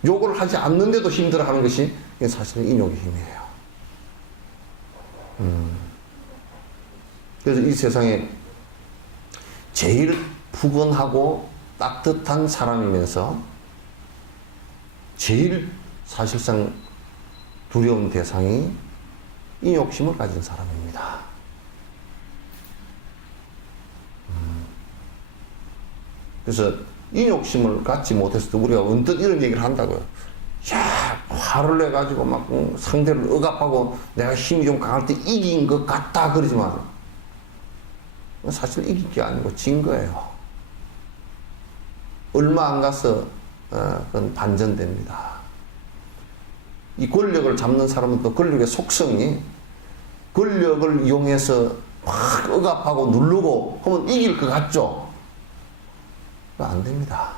욕을 하지 않는데도 힘들어 하는 것이 사실은 인욕의 힘이에요. 그래서 이 세상에 제일 푸근하고 따뜻한 사람이면서 제일 사실상 두려운 대상이 인욕심을 가진 사람입니다. 그래서 인욕심을 갖지 못해서 우리가 언뜻 이런 얘기를 한다고요. 야, 화를 내가지고 막 상대를 억압하고 내가 힘이 좀 강할 때 이긴 것 같다 그러지만 사실 이긴 게 아니고 진 거예요. 얼마 안 가서 그건 반전됩니다. 이 권력을 잡는 사람은 또 권력의 속성이 권력을 이용해서 막 억압하고 누르고 하면 이길 것 같죠? 안 됩니다.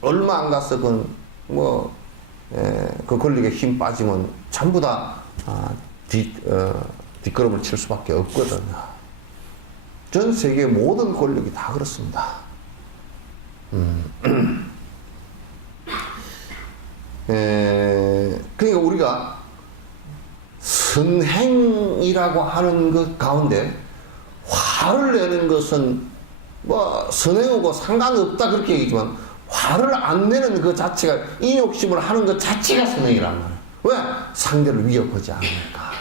얼마 안 가서 그 권력에 힘 빠지면 전부 다 뒷걸음을 칠 수밖에 없거든요. 전 세계 모든 권력이 다 그렇습니다. 그러니까 우리가 선행이라고 하는 것 가운데 화를 내는 것은 뭐 선행하고 상관없다 그렇게 얘기지만 화를 안 내는 그 자체가 인욕심을 하는 것 자체가 선행이란 말이에요. 왜? 상대를 위협하지 않으니까.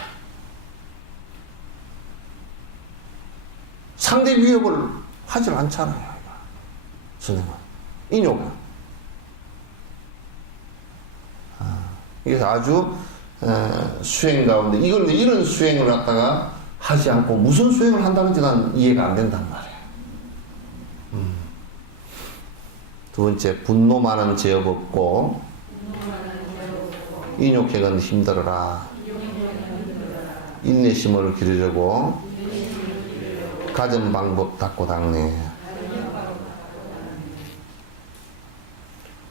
상대 위협을 하질 않잖아요. 선행은. 인욕은. 그래서 아주 수행 가운데 이런 수행을 갖다가 하지 않고 무슨 수행을 한다는지 난 이해가 안 된단 말이에요. 두 번째, 분노 많은 죄업 없고 인욕행은 힘들어라. 인내심을 기르려고 가진 방법 닦고 닦네.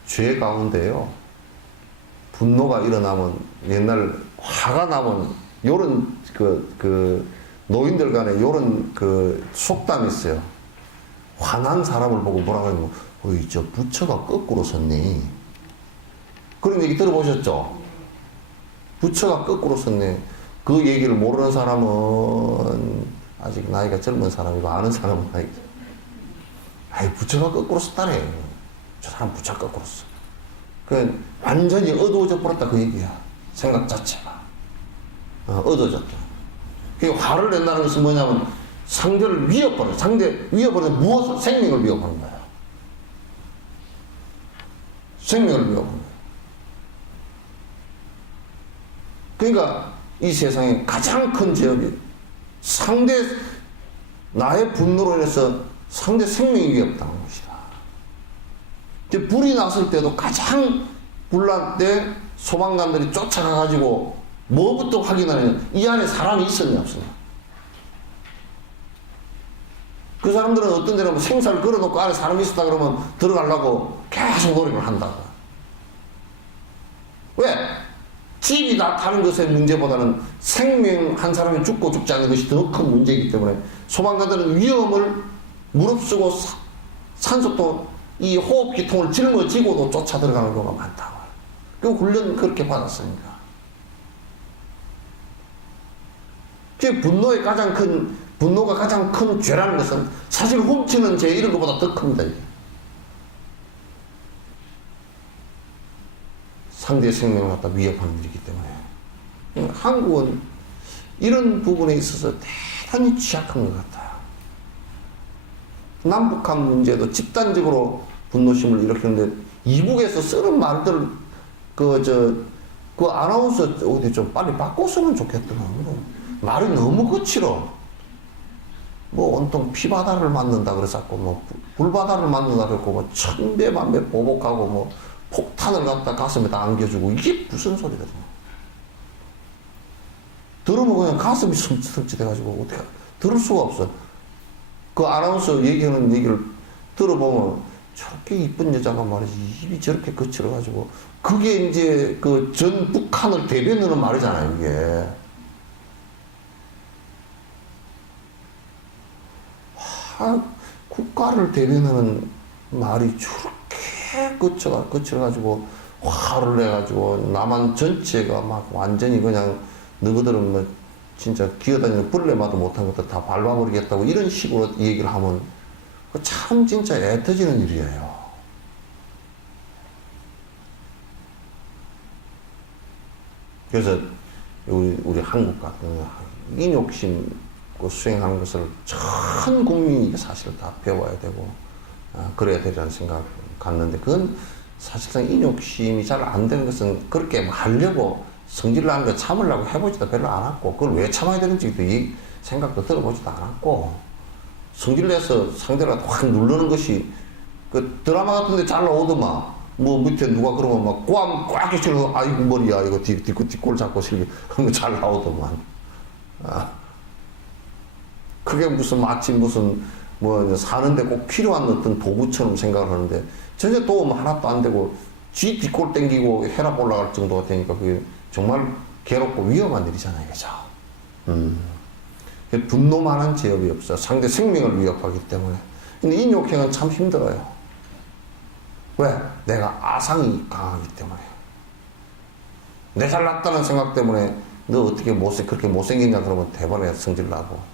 죄 가운데요, 분노가 일어나면, 옛날 화가 나면 요런 노인들 간에 요런 속담이 있어요. 화난 사람을 보고 뭐라고 하냐면, 어이, 저 부처가 거꾸로 섰네. 그런 얘기 들어보셨죠? 부처가 거꾸로 섰네. 그 얘기를 모르는 사람은 아직 나이가 젊은 사람이고, 아는 사람은 아이, 부처가 거꾸로 섰다네. 저 사람 부처가 거꾸로 섰어. 완전히 어두워져 버렸다 그 얘기야. 생각 자체가 얻어졌다. 화를 낸다는 것은 뭐냐면 상대를 위협하는, 상대 위협하는 무엇을? 생명을 위협하는 거야. 생명을 위협하는 거야. 그러니까 이 세상에 가장 큰 죄업이 나의 분노로 인해서 상대 생명이 위협당한 것이다. 불이 났을 때도 가장 불날 때 소방관들이 쫓아가가지고 뭐부터 확인하느냐, 이 안에 사람이 있었냐 없었냐. 그 사람들은 어떤 데는 생사를 걸어놓고 안에 사람이 있었다 그러면 들어가려고 계속 노력을 한다. 왜? 집이 다 타는 것의 문제보다는 생명 한 사람이 죽고 죽지 않는 것이 더 큰 문제이기 때문에 소방관들은 위험을 무릅쓰고 산소통 이 호흡기통을 짊어지고도 쫓아 들어가는 경우가 많다. 그 훈련 그렇게 받았으니까. 분노가 가장 큰 죄라는 것은 사실 훔치는 죄 이런 것보다 더 큽니다. 이게. 상대의 생명을 갖다 위협하는 일이기 때문에 한국은 이런 부분에 있어서 대단히 취약한 것 같아요. 남북한 문제도 집단적으로 분노심을 일으키는데 이북에서 쓰는 말들 그 아나운서 어디 좀 빨리 바꿨으면 좋겠더라고요. 말이 너무 거칠어. 온통 피바다를 맞는다 그랬었고 불바다를 맞는다 그랬고 천배 만배 보복하고 폭탄을 갖다 가슴에다 안겨주고 이게 무슨 소리거든요. 들으면 그냥 가슴이 섬찟해가지고 어떻게 들을 수가 없어. 그 아나운서 얘기하는 얘기를 들어보면 저렇게 이쁜 여자가 말이지 입이 저렇게 거칠어가지고 그게 이제 그 전 북한을 대변하는 말이잖아요. 이게 국가를 대변하는 말이 저렇게 거칠어가지고 화를 내가지고 남한 전체가 막 완전히 그냥 너희들은 진짜 기어다니는 벌레마도 못한 것들 다 밟아버리겠다고 이런 식으로 얘기를 하면 참 진짜 애 터지는 일이에요. 그래서 우리 한국 같은 인욕심 수행하는 것을 전 국민이 사실 다 배워야 되고 그래야 되리라는 생각 갖는데 그건 사실상 인욕심이 잘 안 되는 것은 그렇게 하려고 성질을 하는 거 참으려고 해보지도 별로 않았고 그걸 왜 참아야 되는지도 이 생각도 들어보지도 않았고 성질 내서 상대를 확 누르는 것이 그 드라마 같은 데 잘 나오더만 밑에 누가 그러면 막 꽉 끼치고 아이고 머리야 이거 뒷골 잡고 실기 그런 거 잘 나오더만 그게 마치 사는데 꼭 필요한 어떤 도구처럼 생각을 하는데 전혀 도움 하나도 안 되고 쥐 뒷골 땡기고 혈압 올라갈 정도가 되니까 그게 정말 괴롭고 위험한 일이잖아요. 그죠? 분노만한 제업이 없어요. 상대 생명을 위협하기 때문에. 근데 인욕행은 참 힘들어요. 왜? 내가 아상이 강하기 때문에. 내 잘났다는 생각 때문에 너 어떻게 그렇게 못생겼냐 그러면 대번에 성질나고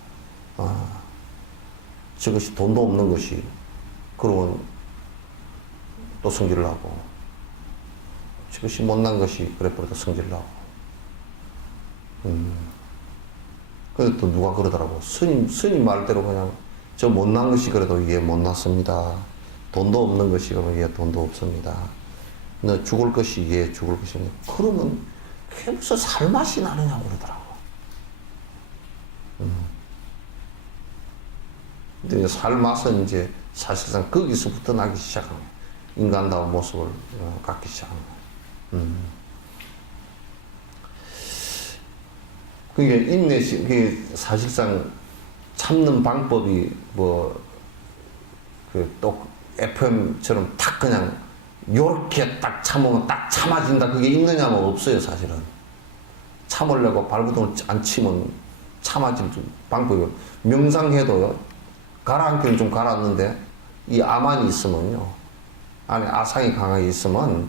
저것이 돈도 없는 것이 그러면 또 성질나고 저것이 못난 것이 그래 버려도 성질나고 근데 또 누가 그러더라고 스님 말대로 그냥 저 못난 것이 그래도 이게 못났습니다. 돈도 없는 것이 그러면 이게 돈도 없습니다. 너 죽을 것이 이게 죽을 것입니다. 그러면 그게 무슨 살맛이 나느냐고 그러더라고. 근데 이제 살맛은 이제 사실상 거기서부터 나기 시작한 거예요. 인간다운 모습을 갖기 시작한 거예요. 그게 그게 사실상 참는 방법이 또 FM처럼 딱 그냥 요렇게 딱 참으면 딱 참아진다 그게 있느냐면 없어요. 사실은 참으려고 발버둥을 안 치면 참아질 방법이 명상해도요 가라앉기는 좀 가라앉는데 이 아만이 있으면요 안에 아상이 강하게 있으면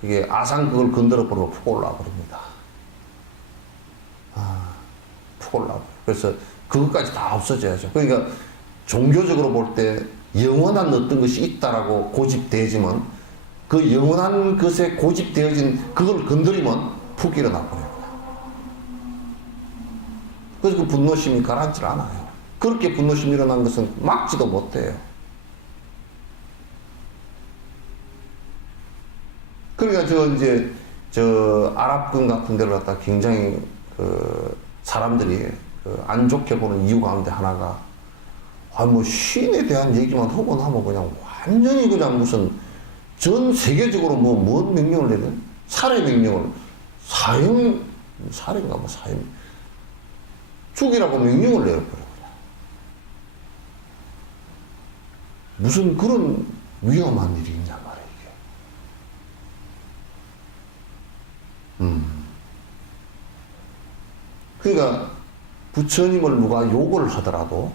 그게 아상 그걸 건드려 버리면 푹 올라와 버립니다. 푹 올라와. 그래서 그것까지 다 없어져야죠. 그러니까 종교적으로 볼 때 영원한 어떤 것이 있다라고 고집되지만 그 영원한 것에 고집되어진 그걸 건드리면 푹 툭 일어나 버려요. 그래서 그 분노심이 가라앉질 않아요. 그렇게 분노심이 일어난 것은 막지도 못해요. 그러니까 저 아랍권 같은 데를 갖다 굉장히 사람들이 안 좋게 보는 이유 가운데 하나가 뭐 신에 대한 얘기만 하고 나면 그냥 완전히 그냥 무슨 전 세계적으로 뭔 명령을 내려? 살해 명령을 살해인가 사형 죽이라고 명령을 내려버려. 무슨 그런 위험한 일이 있냐 말이야 이게. 그러니까 부처님을 누가 욕을 하더라도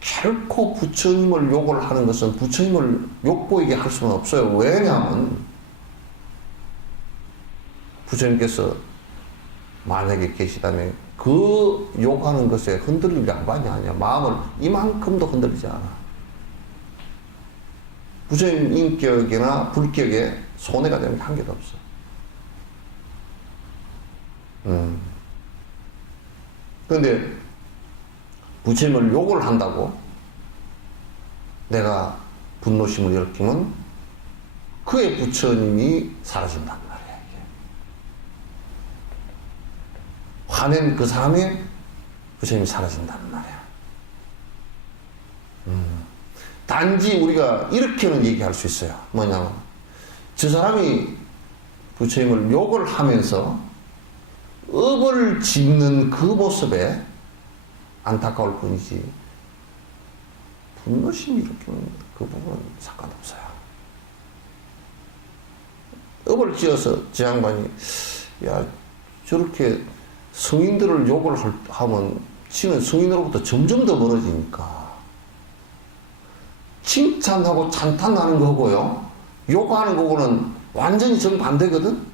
결코 부처님을 욕을 하는 것은 부처님을 욕보이게 할 수는 없어요. 왜냐하면 부처님께서 만약에 계시다면 그 욕하는 것에 흔들릴 양반이 아니야. 마음을 이만큼도 흔들리지 않아. 부처님 인격이나 불격에 손해가 되는 게 한 개도 없어. 그런데 부처님을 욕을 한다고 내가 분노심을 일으키면 그의 부처님이 사라진단 말이야. 이게. 화낸 그 사람의 부처님이 사라진단 말이야. 단지 우리가 이렇게는 얘기할 수 있어요. 뭐냐면 저 사람이 부처님을 욕을 하면서 업을 짓는 그 모습에 안타까울 뿐이지 분노심이 일으키는 그 부분은 상관없어요. 업을 지어서 저 양반이 야 저렇게 성인들을 욕을 하면 지는 성인으로부터 점점 더 멀어지니까 칭찬하고 찬탄하는 거고요 욕하는 거고는 완전히 정반대거든.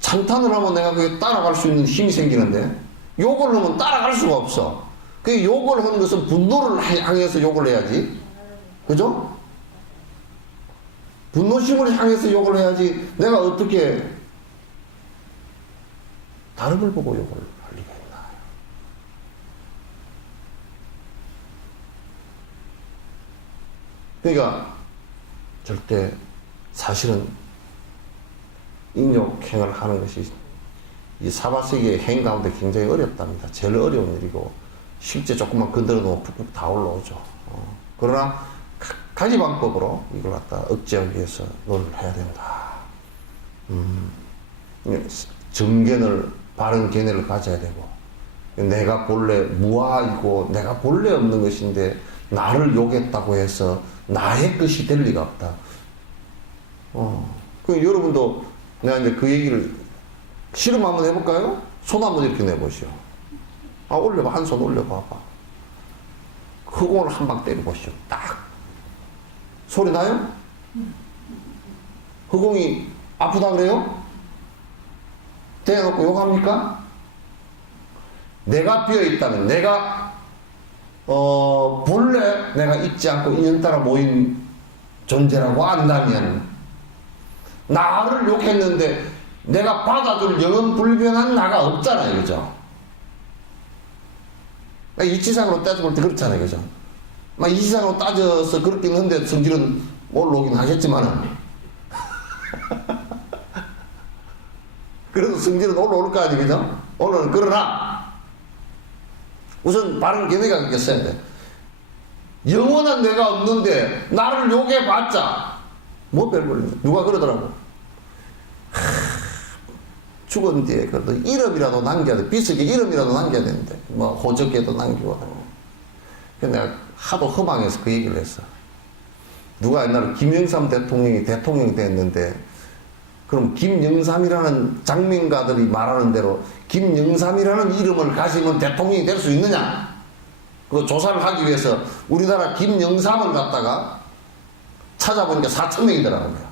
찬탄을 하면 내가 그게 따라갈 수 있는 힘이 생기는데 욕을 하면 따라갈 수가 없어. 그 욕을 하는 것은 분노를 향해서 욕을 해야지. 그죠? 분노심을 향해서 욕을 해야지 내가 어떻게 다른 걸 보고 욕을 할 리가 있나. 그러니까 절대 사실은 인욕행을 하는 것이 이 사바세계의 행 가운데 굉장히 어렵답니다. 제일 어려운 일이고 실제 조금만 건드려 놓으면 푹푹 다 올라오죠. 그러나 가지 방법으로 이걸 갖다 억제하기 위해서 노력을 해야 된다. 정견을 바른 견해를 가져야 되고 내가 본래 무아이고 내가 본래 없는 것인데 나를 욕했다고 해서 나의 것이 될 리가 없다. 그 여러분도 내가 이제 그 얘기를 실험 한번 해볼까요? 손 한번 이렇게 내보시오. 올려봐. 한 손 올려봐봐. 흑공을 한 방 때려보시오. 딱. 소리 나요? 흑공이 아프다 그래요? 대놓고 욕합니까? 내가 비어있다면, 내가, 본래 내가 잊지 않고 인연 따라 모인 존재라고 안다면, 나를 욕했는데, 내가 받아줄 영원 불변한 나가 없잖아요. 그죠? 이치상으로 따져볼 때 그렇잖아요. 그죠? 이치상으로 따져서 그렇긴 한데 성질은 올라오긴 하겠지만은. 그래도 성질은 올라올 거 아니에요. 그죠? 오늘은 그러나, 우선 바른 견해가 있겠어야 돼. 영원한 내가 없는데, 나를 욕해봤자, 뭐 별걸, 누가 그러더라고. 죽은 뒤에 그래도 이름이라도 남겨야 돼. 비석에 이름이라도 남겨야 되는데 호적에도 남기고. 근데 내가 하도 허망해서 그 얘기를 했어. 누가 옛날에 김영삼 대통령이 대통령이 됐는데 그럼 김영삼이라는 장명가들이 말하는 대로 김영삼이라는 이름을 가지면 대통령이 될 수 있느냐? 그 조사를 하기 위해서 우리나라 김영삼을 갖다가 찾아보니까 4,000명이더라고요.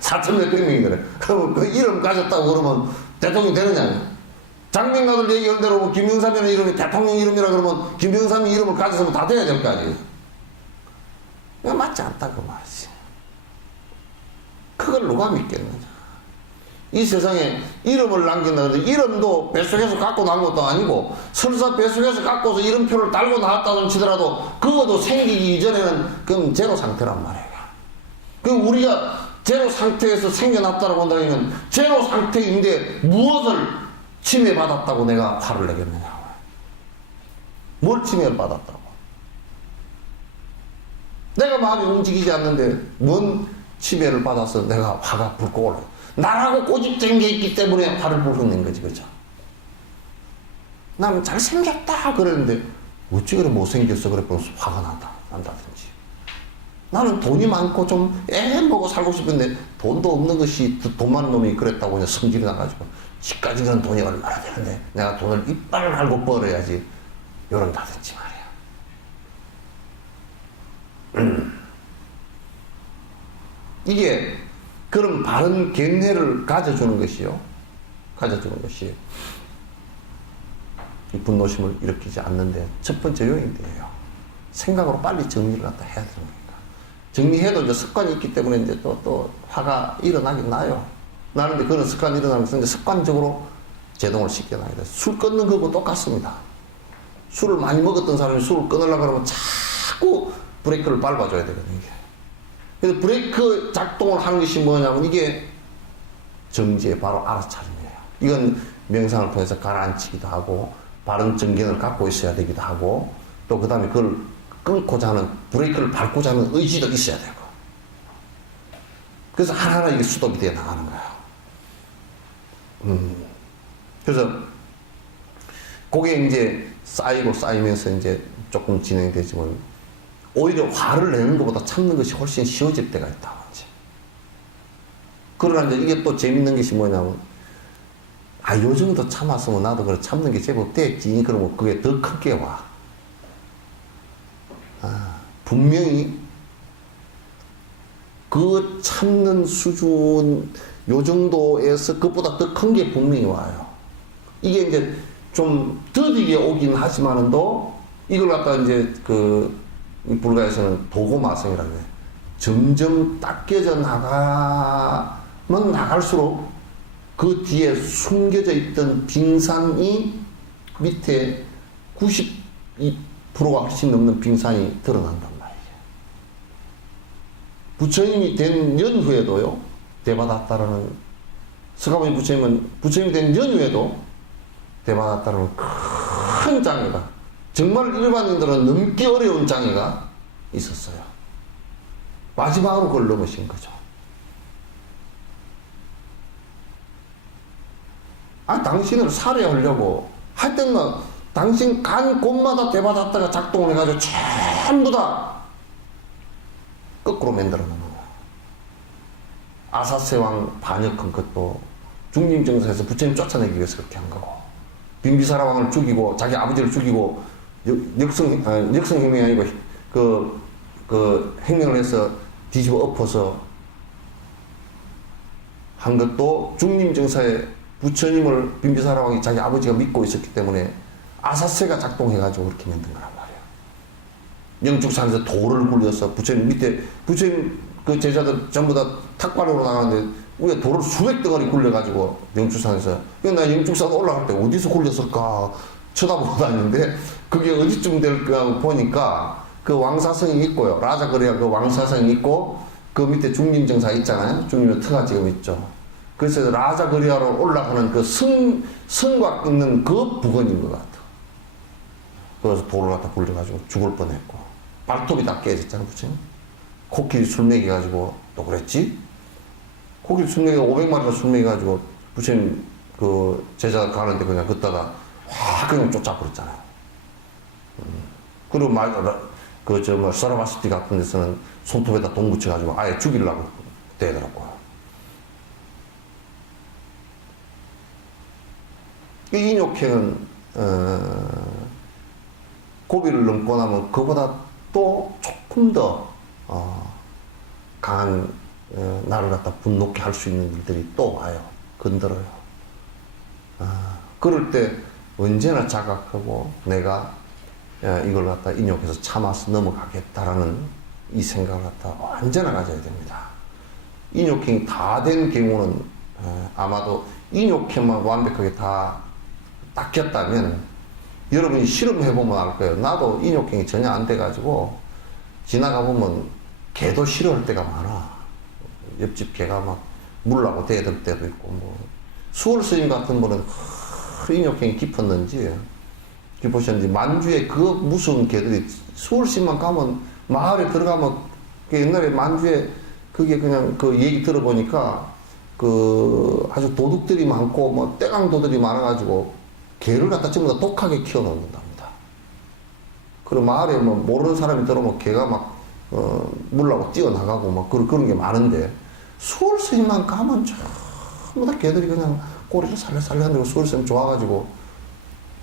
4,000명이더래. 그럼 그 이름 가졌다고 그러면 대통령이 되느냐? 장명가들 얘기한 대로 뭐 김영삼이라는 이름이 대통령 이름이라 그러면 김영삼이 이름을 가졌으면 다 돼야 될 거 아니에요? 맞지 않다고 말이지. 그걸 누가 믿겠느냐. 이 세상에 이름을 남긴다 해도 이름도 뱃속에서 갖고 나온 것도 아니고 설사 뱃속에서 갖고서 이름표를 달고 나왔다고 치더라도 그것도 생기기 이전에는 그건 제로 상태란 말이에요. 그럼 우리가 제로 상태에서 생겨났다고 한다면 제로 상태인데 무엇을 침해받았다고 내가 화를 내겠느냐. 뭘 침해를 받았다고. 내가 마음이 움직이지 않는데 뭔 침해를 받아서 내가 화가 불고 올라. 나라고 꼬집된 게 있기 때문에 화를 불어낸 거지, 그죠? 나는 잘생겼다 그랬는데 어찌 그래 못생겼어 그랬더니 화가 난다든지. 나는 돈이 많고 좀 먹고 살고 싶은데 돈도 없는 것이 돈 많은 놈이 그랬다고 그냥 성질이 나가지고 지까지는 돈이 얼마나 되는데 내가 돈을 이빨을 갈고 벌어야지 이런다든지 말이야. 이게 그런 바른 견해를 가져주는 것이요. 이 분노심을 일으키지 않는데 첫 번째 요인이에요. 생각으로 빨리 정리를 갖다 해야 되는 거니까. 정리해도 이제 습관이 있기 때문에 이제 또 화가 일어나긴 나요. 나는데 그런 습관이 일어나면서 이제 습관적으로 제동을 시켜놔야 돼. 술 끊는 거하고 똑같습니다. 술을 많이 먹었던 사람이 술을 끊으려고 하면 자꾸 브레이크를 밟아줘야 되거든요. 그래서 브레이크 작동을 하는 것이 뭐냐면 이게 정지에 바로 알아차림이에요. 이건 명상을 통해서 가라앉히기도 하고 바른 정견을 갖고 있어야 되기도 하고 또 그 다음에 그걸 끊고자 하는 브레이크를 밟고자 하는 의지도 있어야 되고 그래서 하나하나 이게 수독이 되어 나가는 거예요. 그래서 그게 이제 쌓이면서 이제 조금 진행되지만 오히려 화를 내는 것보다 참는 것이 훨씬 쉬워질 때가 있다. 그러나 이제 이게 또 재밌는 것이 뭐냐면, 요 정도 참았으면 나도 그래 참는 게 제법 됐지. 그러면 그게 더 크게 와. 분명히 그 참는 수준, 요 정도에서 그것보다 더 큰 게 분명히 와요. 이게 이제 좀 더디게 오긴 하지만은도 이걸 갖다 이제 이 불가에서는 도고마성이라고 해요. 점점 닦여져 나가면 나갈수록 그 뒤에 숨겨져 있던 빙산이 밑에 92%가 훨씬 넘는 빙산이 드러난단 말이에요. 부처님이 된 연후에도요, 대바다타라는, 서가모니 부처님이 된 연후에도 대바다타라는 큰 장애가, 정말 일반인들은 넘기 어려운 장애가 있었어요. 마지막으로 그걸 넘으신 거죠. 당신을 살해하려고 하여튼 당신 간 곳마다 대받았다가 작동을 해가지고 전부 다 거꾸로 만들어 놓는 거야. 아사세왕 반역한 것도 중림정사에서 부처님 쫓아내기 위해서 그렇게 한 거고, 빈비사라 왕을 죽이고 자기 아버지를 죽이고 역성행명이 아니고 그 행명을 해서 뒤집어 엎어서 한 것도 중림정사에 부처님을 빈비사라 왕이 자기 아버지가 믿고 있었기 때문에 아사세가 작동해가지고 그렇게 만든 거란 말이에요. 영축산에서 돌을 굴려서 부처님 밑에, 부처님 그 제자들 전부 다 탁발으로 나가는데 위에 돌을 수백 덩어리 굴려가지고 영축산에서, 나 영축산 올라갈 때 어디서 굴렸을까 쳐다보고 다니는데 그게 어디쯤 될까 보니까 그 왕사성이 있고요. 라자거리아 그 왕사성이 있고 그 밑에 중림정사 있잖아요. 중림의 터가 지금 있죠. 그래서 라자거리아로 올라가는 그 성과 있는 그 부근인 것 같아. 그래서 돌을 갖다 굴려가지고 죽을 뻔했고, 발톱이 다 깨졌잖아, 부처님. 코끼리 술 먹여가지고 또 그랬지? 코끼리 술 먹여 500마리가 술 먹여가지고 부처님 그 제자 가는데 그냥 걷다가 확 그냥 쫓아버렸잖아요. 그리고 사라바시티 같은 데서는 손톱에다 돈 붙여가지고 아예 죽이려고 되더라고요. 이 인욕행은 고비를 넘고 나면 그보다 또 조금 더 강한 나를 갖다 분노케 할 수 있는 일들이 또 와요. 건드려요. 그럴 때 언제나 자각하고 내가 이걸 갖다 인욕해서 참아서 넘어가겠다라는 이 생각을 갖다 언제나 가져야 됩니다. 인욕행위 다 된 경우는 아마도 인욕행위만 완벽하게 다 닦였다면 여러분이 실험해보면 알 거예요. 나도 인욕행위 전혀 안 돼가지고 지나가보면 개도 싫어할 때가 많아. 옆집 개가 막 물라고 대들 때도 있고, 뭐. 수월 스님 같은 분은 인욕행위 깊었는지 만주에 그 무서운 개들이 수월 스님만 가면 마을에 들어가면 그 옛날에 만주에 그게 그냥 그 얘기 들어보니까 그 아주 도둑들이 많고 뭐 떼강도들이 많아가지고 개를 갖다 전부 다 독하게 키워놓는답니다. 그리고 마을에 뭐 모르는 사람이 들어오면 개가 막 물라고 뛰어나가고 막 그런 게 많은데 수월 스님만 가면 전부 다 개들이 그냥 꼬리를 살살살살 흔들고 수월 스님 좋아가지고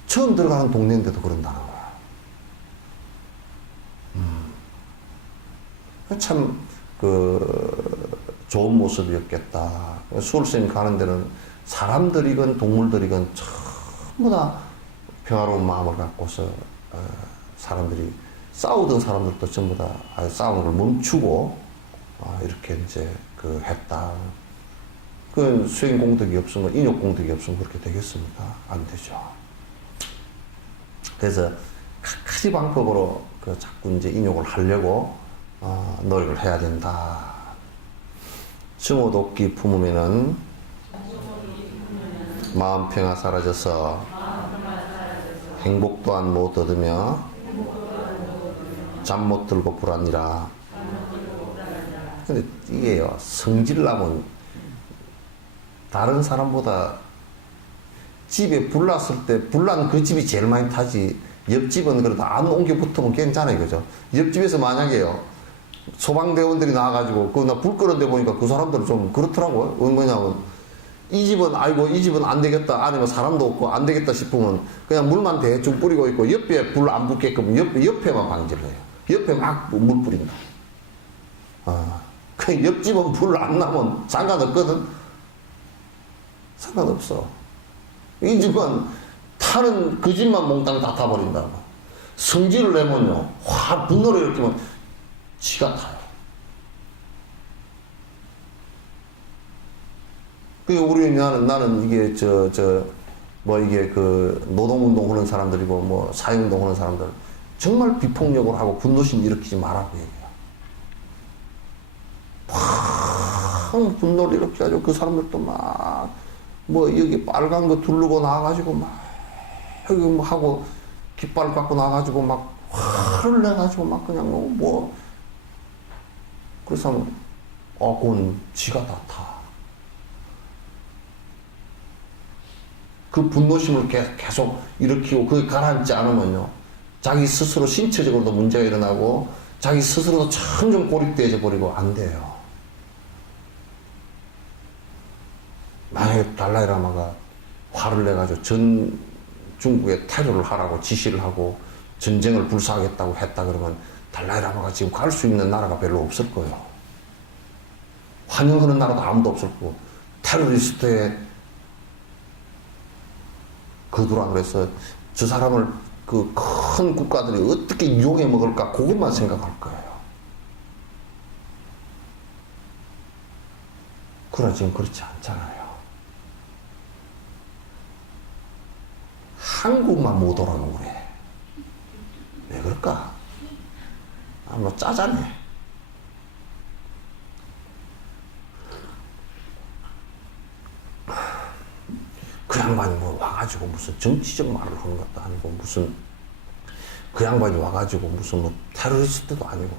처음 들어가는 동네인데도 그런다는 거야. 참 좋은 모습이었겠다. 수월 스님 가는 데는 사람들이건 동물들이건 전부 다 평화로운 마음을 갖고서 사람들이 싸우던 사람들도 전부 다 싸우는 걸 멈추고 이렇게 이제 했다. 그 수행 공덕이 없으면 인욕 공덕이 없으면 그렇게 되겠습니까? 안 되죠. 그래서 각가지 방법으로 자꾸 이제 인욕을 하려고 노력을 해야 된다. 증오독기 품으면은 마음 평화 사라져서 행복 또한 못 얻으며 잠 못 들고 불안이라. 근데 이게요, 성질나면 다른 사람보다 집에 불났을 때 불난 그 집이 제일 많이 타지. 옆집은 그래도 안 옮겨 붙으면 괜찮아요, 그죠? 옆집에서 만약에요, 소방대원들이 나와가지고 나 불 끄는 데 보니까 그 사람들은 좀 그렇더라고요. 뭐냐면 이 집은 아이고 이 집은 안 되겠다, 아니면 사람도 없고 안 되겠다 싶으면 그냥 물만 대충 뿌리고 있고 옆에 불 안 붙게끔 옆에만 방지를 해요. 옆에 막 물 뿌린다. 그 옆집은 불 안 나면 상관없거든. 상관없어. 이 집은 타는 그 집만 몽땅 다 타버린다고. 성질을 내면요, 확 분노를 일으키면 지가 타요. 그 우리 나는 이게 이게 노동운동 하는 사람들이고 뭐 사회운동 하는 사람들 정말 비폭력을 하고 분노심 일으키지 말라고 얘기해요. 막 분노를 일으켜가지고 그 사람들도 막 뭐 여기 빨간 거 두르고 나와가지고 막 여기 뭐 하고 깃발 갖고 나와가지고 막 화를 내가지고 막 그냥 뭐 그래서 그건 지가 다 타. 그 분노심을 계속 일으키고 그게 가라앉지 않으면요, 자기 스스로 신체적으로도 문제가 일어나고 자기 스스로도 점점 고립되어져 버리고 안 돼요. 만약에 달라이라마가 화를 내가지고 전 중국에 테러를 하라고 지시를 하고 전쟁을 불사하겠다고 했다 그러면 달라이라마가 지금 갈 수 있는 나라가 별로 없을 거예요. 환영하는 나라도 아무도 없을 거고, 테러리스트의 거두라 그래서 저 사람을 그 큰 국가들이 어떻게 이용해 먹을까 그것만 생각할 거예요. 그러나 지금 그렇지 않잖아요. 한국만 못 오라고 그래. 왜 그럴까? 뭐 짜자네. 그 양반이 뭐 와가지고 무슨 정치적 말을 하는 것도 아니고 무슨 그 양반이 와가지고 무슨 뭐 테러리스트도 아니고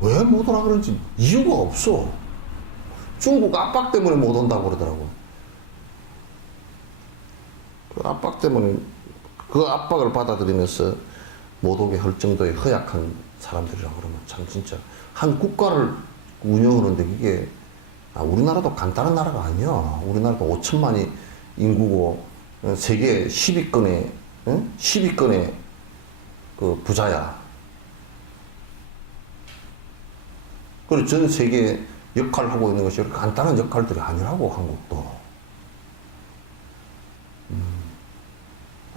왜 못 오라 그런지 이유가 없어. 중국 압박 때문에 못 온다고 그러더라고. 그 압박 때문에 그 압박을 받아들이면서 못 오게 할 정도의 허약한 사람들이라고 그러면 참 진짜 한 국가를 운영하는데 이게 우리나라도 간단한 나라가 아니야. 우리나라도 5천만이 인구고 세계 10위권의 10위권의 그 부자야. 그리고 전 세계 역할을 하고 있는 것이 그렇게 간단한 역할들이 아니라고, 한국도.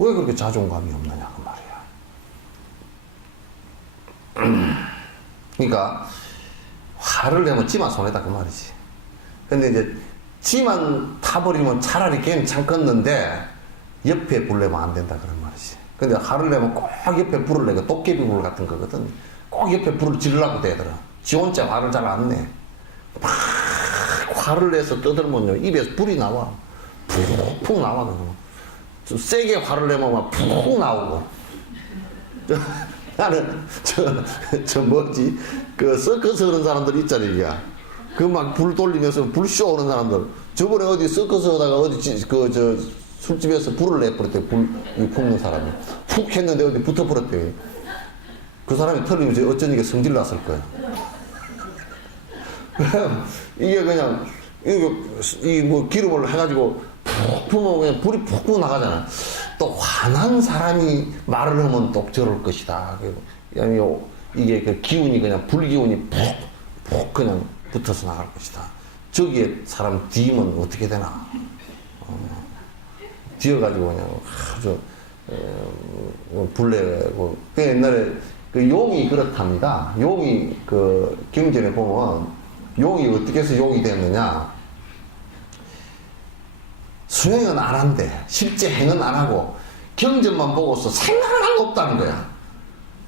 왜 그렇게 자존감이 없느냐 그 말이야. 그러니까 화를 내면 지만 손해다 그 말이지. 근데 이제 지만 타버리면 차라리 괜찮겠는데 옆에 불 내면 안 된다 그런 말이지. 근데 화를 내면 꼭 옆에 불을 내고 도깨비 불 같은 거거든. 꼭 옆에 불을 지르려고 되더라. 지 혼자 화를 잘 안 내. 막 화를 내서 떠들면요 입에서 불이 나와. 푹푹 나와. 좀 세게 화를 내면 막 푹 나오고. 나는 저 뭐지 그 서커스 하는 사람들 있잖아요. 그 막 불 돌리면서 불쇼 하는 사람들. 저번에 어디 서커스 하다가 어디 그 저 술집에서 불을 내버렸대. 불 푸는 사람이 푹 했는데 어디 붙어버렸대. 그 사람이 털리면서 어쩐지 성질 났을 거야. 이게 그냥 이 뭐 기름을 해가지고 푹 pu면 그냥 불이 푹푹 나가잖아. 또 화난 사람이 말을 하면 또 저럴 것이다. 이게 그 기운이 그냥 불기운이 푹푹 그냥 붙어서 나갈 것이다. 저기에 사람 뒤면 어떻게 되나? 뒤어가지고 그냥 아주 불내고. 그 옛날에 그 용이 그렇답니다. 용이 그 경전에 보면 용이 어떻게 해서 용이 됐느냐? 수행은 안 한대. 실제 행은 안 하고 경전만 보고서 생각을 한 거 없다는 거야.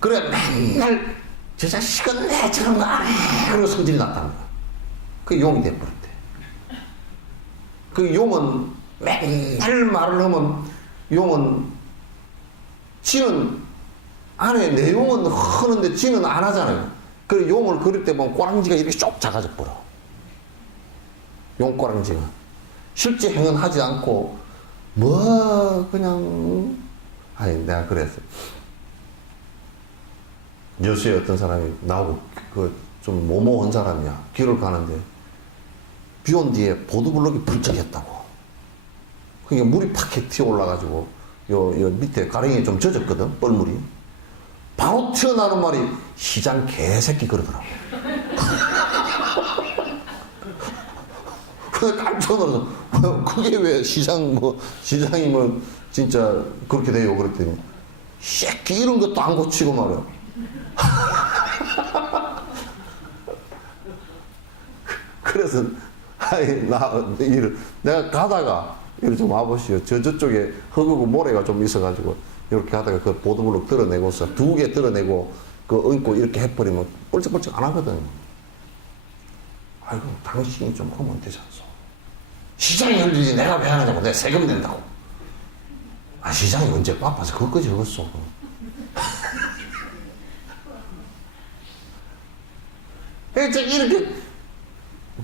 그래 맨날 저 자식은 왜 저런 거 안 해? 그러고 성질이 났다는 거야. 그 용이 돼버렸대. 그 용은 맨날 말을 하면 용은 지는 안 해. 내 용은 하는데 지는 안 하잖아요. 그 용을 그릴 때 보면 꼬랑지가 이렇게 쭉 작아져 버려. 용 꼬랑지가. 실제 행은 하지 않고 뭐 그냥 아니 내가 그랬어. 여수에 어떤 사람이 나하고 그 좀 모모한 사람이야. 길을 가는데 비 온 뒤에 보도블록이 불쩍했다고. 그러니까 물이 팍 튀어 올라가지고 요 밑에 가랭이에 좀 젖었거든. 뻘물이. 바로 튀어나오는 말이 시장 개새끼 그러더라고. 그래 깜짝 놀라서 그게 왜 시장이 뭐 진짜 그렇게 돼요 그랬더니 새끼 이런 것도 안 고치고 말이야. 그래서 내가 가다가 이리 좀 와보시오. 저쪽에 흙하고 모래가 좀 있어가지고 이렇게 하다가 그 보도블록 드러내고서 2개 드러내고 그 얹고 이렇게 해버리면 뻘쩍뻘쩍 안 하거든. 아이고 당신이 좀 하면 되지 않소. 시장이 할 일이 내가 왜 하느냐고. 내가 세금 낸다고. 아 시장이 언제 바빠서 그것까지 하겠어. 이렇게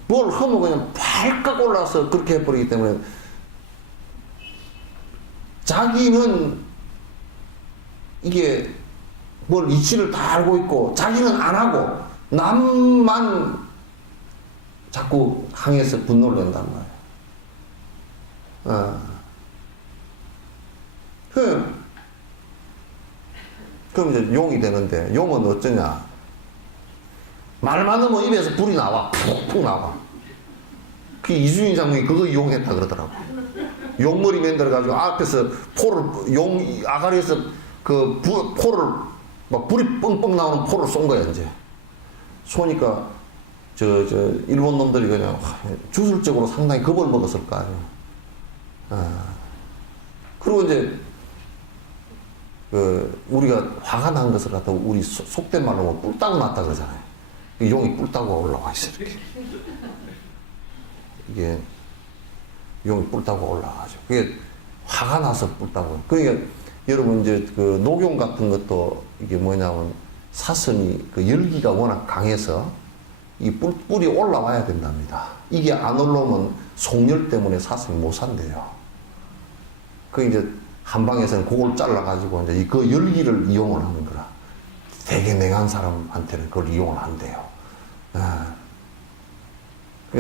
뭘 하면 그냥 발칵 올라서 그렇게 해버리기 때문에 자기는 이게 뭘 이치를 다 알고 있고 자기는 안 하고 남만 자꾸 항해서 분노를 낸단 말이야. 그럼 이제 용이 되는데 용은 어쩌냐? 말만 하면 입에서 불이 나와. 푹푹 나와. 그 이순신 장군이 그거 이용했다 그러더라고. 용머리 만들어가지고 앞에서 아가리에서 그 포를, 막 불이 뻥뻥 나오는 포를 쏜 거야, 이제. 쏘니까, 일본 놈들이 그냥 주술적으로 상당히 겁을 먹었을 거 아니야. 그리고 이제, 우리가 화가 난 것을 갖다 우리 속된 말로 뭐 뿔따고 났다 그러잖아요. 용이 뿔따고 올라와 있어, 이렇게. 이게, 용이 뿔따고 올라가죠. 그게 화가 나서 뿔따고. 그러니까, 여러분, 이제 그 녹용 같은 것도 이게 뭐냐면 사슴이 그 열기가 워낙 강해서 이 뿔이 올라와야 된답니다. 이게 안 올라오면 속열 때문에 사슴이 못 산대요. 그 이제 한방에서는 그걸 잘라가지고 이제 그 열기를 이용을 하는 거라. 되게 냉한 사람한테는 그걸 이용을 한대요.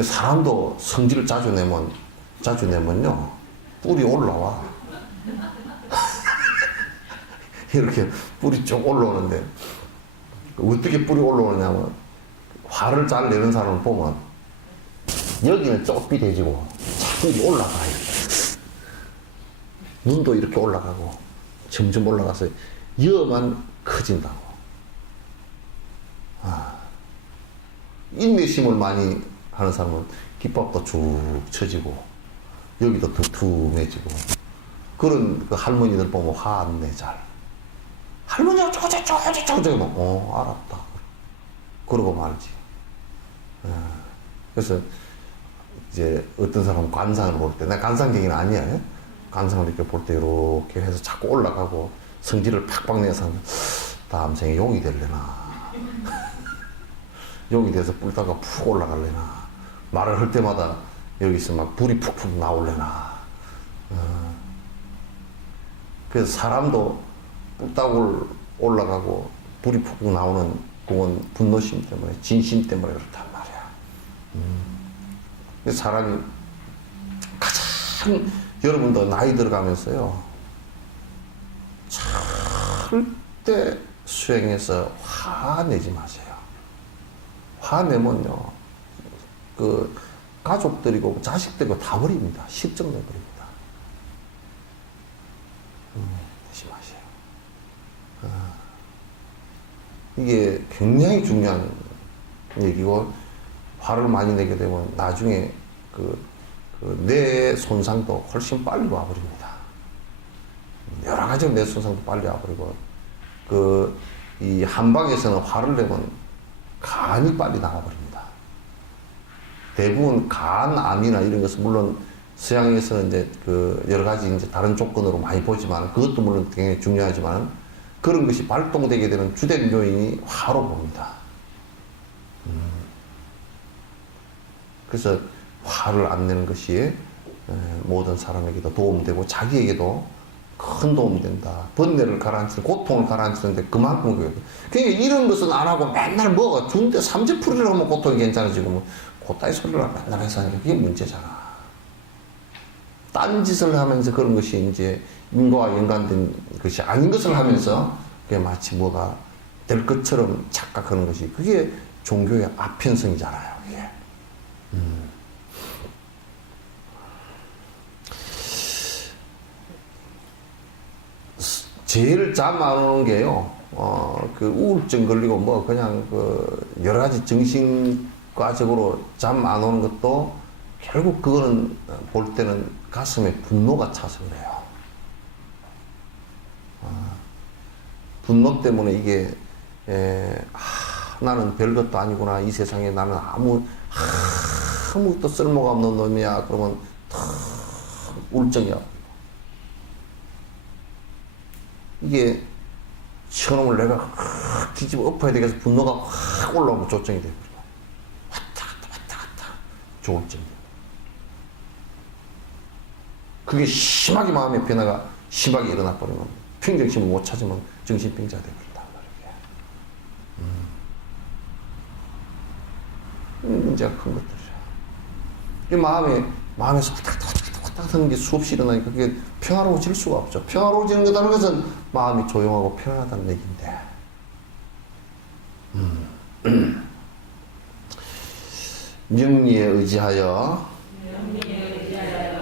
사람도 성질을 자주 내면요, 뿔이 올라와. 이렇게 뿔이 쭉 올라오는데, 어떻게 뿔이 올라오느냐면, 화를 잘 내는 사람을 보면, 여기는 쪼삐대지고, 자꾸 올라가요. 눈도 이렇게 올라가고, 점점 올라가서, 여만 커진다고. 인내심을 많이 하는 사람은 깃밥도 쭉 쳐지고 여기도 두툼해지고 그런 그 할머니들 보면 화 안 내 잘. 할머니 어쩌고 뭐 알았다 그러고 말지. 그래서 이제 어떤 사람은 관상을 볼 때, 나 관상객은 아니야. 관상을 이렇게 볼 때 이렇게 해서 자꾸 올라가고 성질을 팍팍 내서 다음 생에 용이 될래나 용이 돼서 뿔다가 푹 올라갈래나 말을 할 때마다 여기서 막 불이 푹푹 나올래나. 그래서 사람도 뿔다굴 올라가고 불이 푹푹 나오는 그건 분노심 때문에 진심 때문에 그렇단 말이야. 사람이 가장 여러분도 나이 들어가면서요 절대 수행해서 화내지 마세요. 화내면요 그 가족들이고 자식들이고 다 버립니다. 실정내 버립니다. 내지 마세요. 이게 굉장히 중요한 얘기고 화를 많이 내게 되면 나중에 뇌 손상도 훨씬 빨리 와버립니다. 여러 가지 뇌 손상도 빨리 와버리고 이 한방에서는 화를 내면 간이 빨리 나가버립니다. 대부분 간암이나 이런 것은 물론 서양에서는 이제 여러 가지 이제 다른 조건으로 많이 보지만 그것도 물론 굉장히 중요하지만 그런 것이 발동되게 되는 주된 요인이 화로 봅니다. 그래서 화를 안 내는 것이 모든 사람에게도 도움되고 자기에게도 큰 도움이 된다. 번뇌를 가라앉히는, 고통을 가라앉히는데 그만큼 그러니까 이런 것은 안 하고 맨날 뭐가 준데 삼재풀이를 하면 고통이 괜찮아지고 뭐 그따위 소리를 맨날 해서 하니까 그게 문제잖아. 딴 짓을 하면서 그런 것이 이제 인과와 연관된 것이 아닌 것을 하면서 그게 마치 뭐가 될 것처럼 착각하는 것이 그게 종교의 아편성이잖아요. 그게. 제일 잠 안 오는 게요, 우울증 걸리고 뭐 그냥 여러 가지 정신과적으로 잠 안 오는 것도 결국 그거는 볼 때는 가슴에 분노가 차서 그래요. 분노 때문에 이게, 나는 별것도 아니구나. 이 세상에 나는 아무것도 쓸모가 없는 놈이야. 그러면 우울증이야. 이게 저놈을 내가 뒤집어 엎어야 되겠어. 분노가 확 올라오고 조정이 돼버려. 왔다 갔다 조울증. 그게 심하게 마음의 변화가 심하게 일어나 버리면 평정심을 못 찾으면 정신병자 되버린단 말이에요. 문제가 큰 것들이죠. 이 마음에서 왔다 하는 게 수없이 일어나니까 그게 평화로워질 수가 없죠. 평화로워지는 거다는 것은 마음이 조용하고 편안하다는 얘기인데. 명리에 의지하여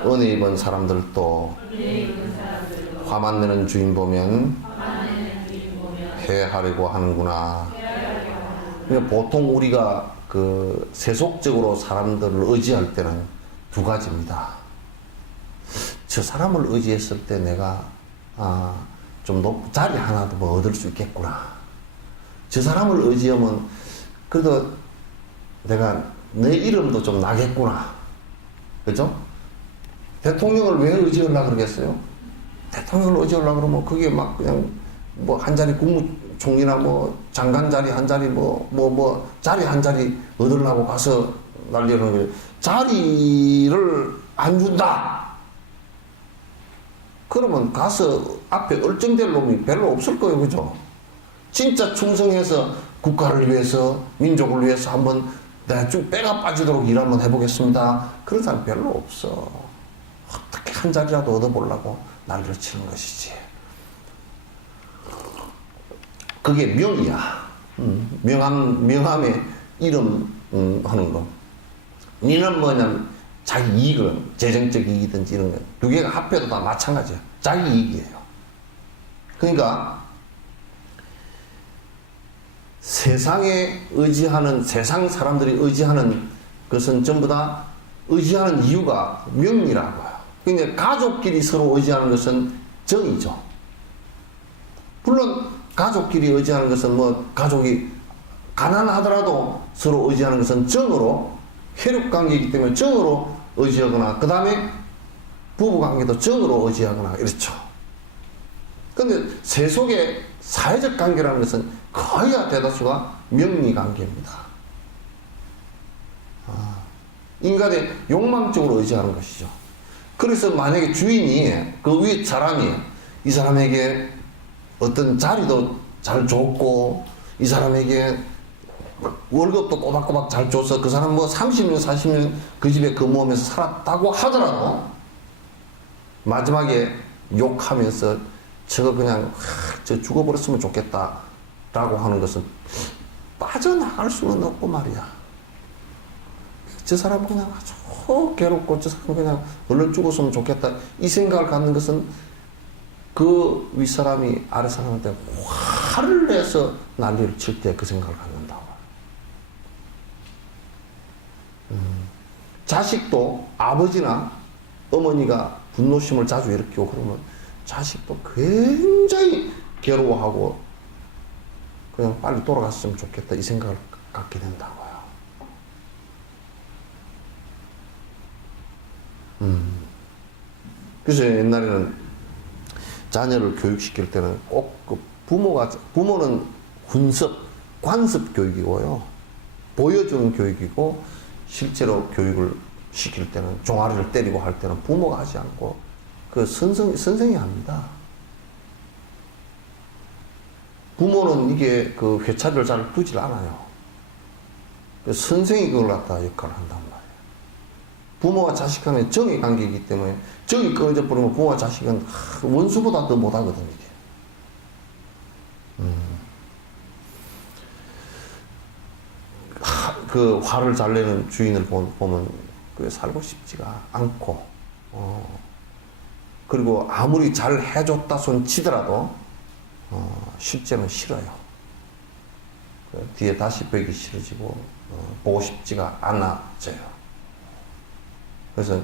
은혜 입은 사람들도 화만 내는 주인 보면 해하려고 하는구나. 그러니까 보통 우리가 세속적으로 사람들을 의지할 때는 두 가지입니다. 저 사람을 의지했을 때 내가 좀 높은 자리 하나도 뭐 얻을 수 있겠구나. 저 사람을 의지하면 그래도 내가 내 이름도 좀 나겠구나. 그죠? 대통령을 왜 의지하려고 그러겠어요? 대통령을 의지하려고 그러면 그게 막 그냥 뭐 한 자리 국무총리나 뭐 장관 자리 한 자리 뭐 자리 한 자리 얻으려고 가서 난리를 거예요. 자리를 안 준다. 그러면 가서 앞에 얼쩡될 놈이 별로 없을 거예요. 그죠? 진짜 충성해서 국가를 위해서 민족을 위해서 한번 내가 쭉 빼가 빠지도록 일 한번 해보겠습니다. 그런 사람 별로 없어. 어떻게 한 자리라도 얻어보려고 난리를 치는 것이지. 그게 명이야. 명함에 이름 하는 거. 니는 뭐냐면 자기 이익을, 재정적 이익이든지 이런 거, 두 개가 합해도 다 마찬가지야. 자기 이익이에요. 그러니까 세상에 의지하는, 세상 사람들이 의지하는 그것은 전부 다 의지하는 이유가 명리라고요. 근데 가족끼리 서로 의지하는 것은 정이죠. 물론 가족끼리 의지하는 것은 뭐 가족이 가난하더라도 서로 의지하는 것은 정으로, 혈육관계이기 때문에 정으로 의지하거나, 그 다음에 부부관계도 정으로 의지하거나 이렇죠. 근데 세속의 사회적 관계라는 것은 거의 대다수가 명리관계입니다. 인간의 욕망적으로 의지하는 것이죠. 그래서 만약에 주인이, 그 위에 사람이 이 사람에게 어떤 자리도 잘 줬고, 이 사람에게 월급도 꼬박꼬박 잘 줘서 그 사람 뭐 30년, 40년 그 집에 근무하면서 살았다고 하더라도 마지막에 욕하면서 저거 그냥 저 죽어버렸으면 좋겠다 라고 하는 것은 빠져나갈 수는 없고 말이야. 저 사람은 그냥 아주 괴롭고 저 사람은 그냥 얼른 죽었으면 좋겠다 이 생각을 갖는 것은 그 윗사람이 아랫사람한테 화를 내서 난리를 칠 때 그 생각을 갖는다고. 자식도 아버지나 어머니가 분노심을 자주 일으키고 그러면 자식도 굉장히 괴로워하고 그냥 빨리 돌아갔으면 좋겠다 이 생각을 갖게 된다고요. 그래서 옛날에는 자녀를 교육시킬 때는 꼭 그 부모는 관습 교육이고요. 보여주는 교육이고, 실제로 교육을 시킬 때는 종아리를 때리고 할 때는 부모가 하지 않고 그 선생이 합니다. 부모는 이게 그 회차를 잘 두질 않아요. 선생이 그걸 갖다 역할을 한단 말이에요. 부모와 자식 간의 정의 관계이기 때문에 정이 끊어져 버리면 부모와 자식은 원수보다 더 못하거든요. 이게. 그 화를 잘 내는 주인을 보면 그 살고 싶지가 않고, 그리고 아무리 잘 해줬다 손 치더라도 실제는 싫어요. 그 뒤에 다시 뵈기 싫어지고 보고 싶지가 않아져요. 그래서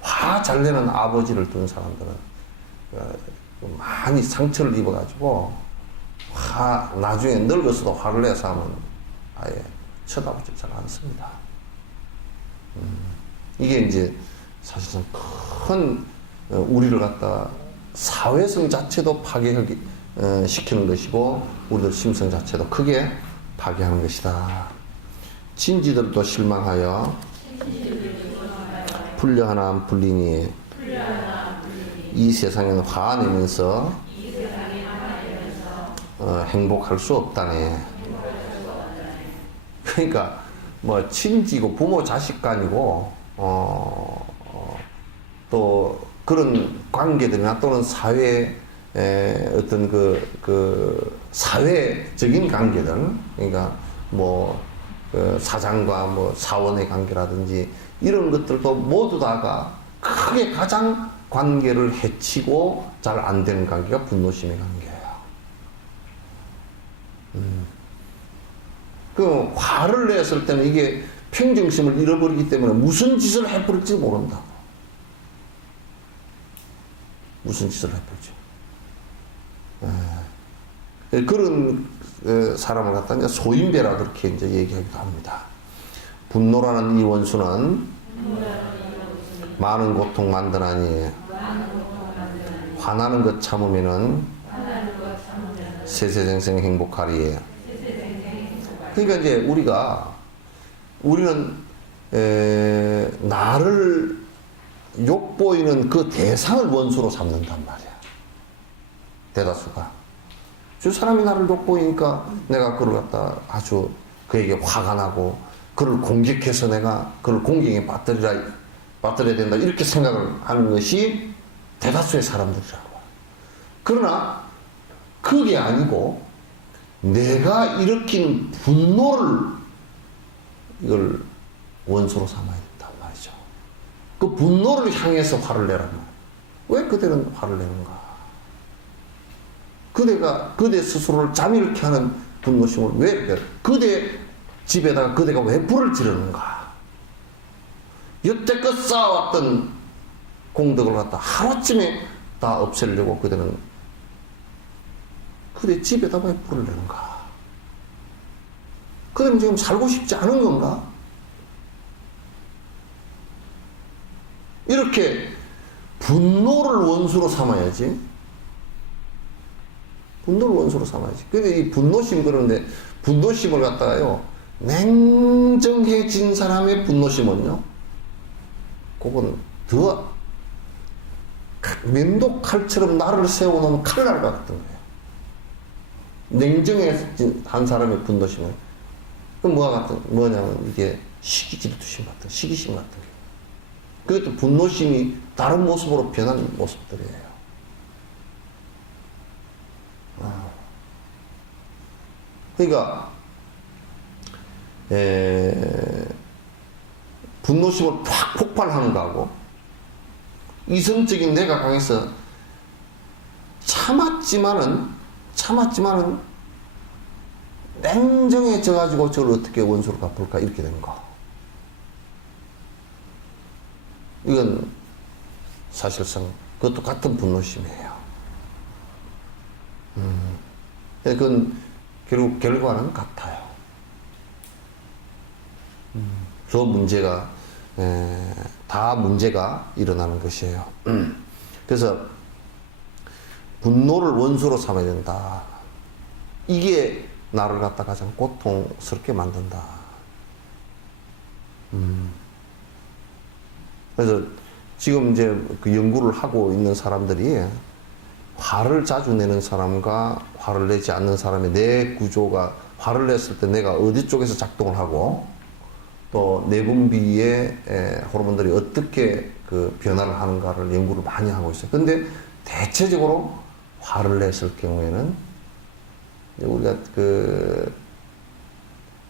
화 잘 내는 아버지를 둔 사람들은 많이 상처를 입어가지고 나중에 늙어서도 화를 내서 하면 아예 쳐다보지 잘 않습니다. 이게 이제 사실상 큰 우리를 갖다 사회성 자체도 시키는 것이고 우리들 심성 자체도 크게 파괴하는 것이다. 친지들도 실망하여 풀려하나 불리니 이 세상에는 화내면서 행복할 수 없다네. 그러니까 뭐 친지고 부모 자식 간이고 또 그런 관계들이나 또는 사회 어떤 그 사회적인 관계들, 그러니까 뭐 사장과 뭐 사원의 관계라든지 이런 것들도 모두 다가 크게 가장 관계를 해치고 잘 안 되는 관계가 분노심의 관계예요. 그 화를 냈을 때는 이게 평정심을 잃어버리기 때문에 무슨 짓을 해버릴지 모른다고. 무슨 짓을 해버리지. 그런 사람을 갖다 이제 소인배라 그렇게 이제 얘기하기도 합니다. 분노라는 이 원수는 많은 고통 만드나니 화나는 것 참으면은 세세생생 행복하리에. 그러니까 이제 우리는 나를 욕보이는 그 대상을 원수로 삼는단 말이야. 대다수가. 저 사람이 나를 욕보이니까 내가 그걸 갖다 아주 그에게 화가 나고 그를 공격해서 내가 그를 공격에 빠뜨려야 된다 이렇게 생각을 하는 것이 대다수의 사람들이라고. 그러나 그게 아니고 내가 일으킨 분노를 이걸 원수로 삼아야 된단 말이죠. 그 분노를 향해서 화를 내란 말이에요. 왜 그대는 화를 내는가? 그대 스스로를 잠일케 하는 분노심을 왜 그대 집에다가 그대가 왜 불을 지르는가? 여태껏 쌓아왔던 공덕을 갖다 하루쯤에 다 없애려고 그들은 그대 집에다 왜 불을 내는가? 그들은 지금 살고 싶지 않은 건가? 이렇게 분노를 원수로 삼아야지. 분노를 원수로 삼아야지. 근데 이 분노심 그러는데 분노심을 갖다가요, 냉정해진 사람의 분노심은요, 그건 더 면도칼처럼 나를 세워놓은 칼날 같은 거예요. 냉정해진 한 사람의 분노심은. 그럼 뭐냐면 이게 시기질투심 같은, 시기심 같은 게. 그것도 분노심이 다른 모습으로 변하는 모습들이에요. 그러니까 분노심을 팍 폭발하는 거하고 이성적인 내가 강해서 참았지만은 냉정해져 가지고 저를 어떻게 원수로 갚을까 이렇게 되는 거. 이건 사실상 그것도 같은 분노심이에요. 그건 결국 결과는 같아요. 저 문제가 다 문제가 일어나는 것이에요. 그래서 분노를 원수로 삼아야 된다. 이게 나를 갖다 가장 고통스럽게 만든다. 그래서 지금 이제 그 연구를 하고 있는 사람들이 화를 자주 내는 사람과 화를 내지 않는 사람의 뇌 구조가, 화를 냈을 때 내가 어디 쪽에서 작동을 하고 또 내분비의 호르몬들이 어떻게 그 변화를 하는가를 연구를 많이 하고 있어요. 근데 대체적으로 화를 냈을 경우에는 우리가 그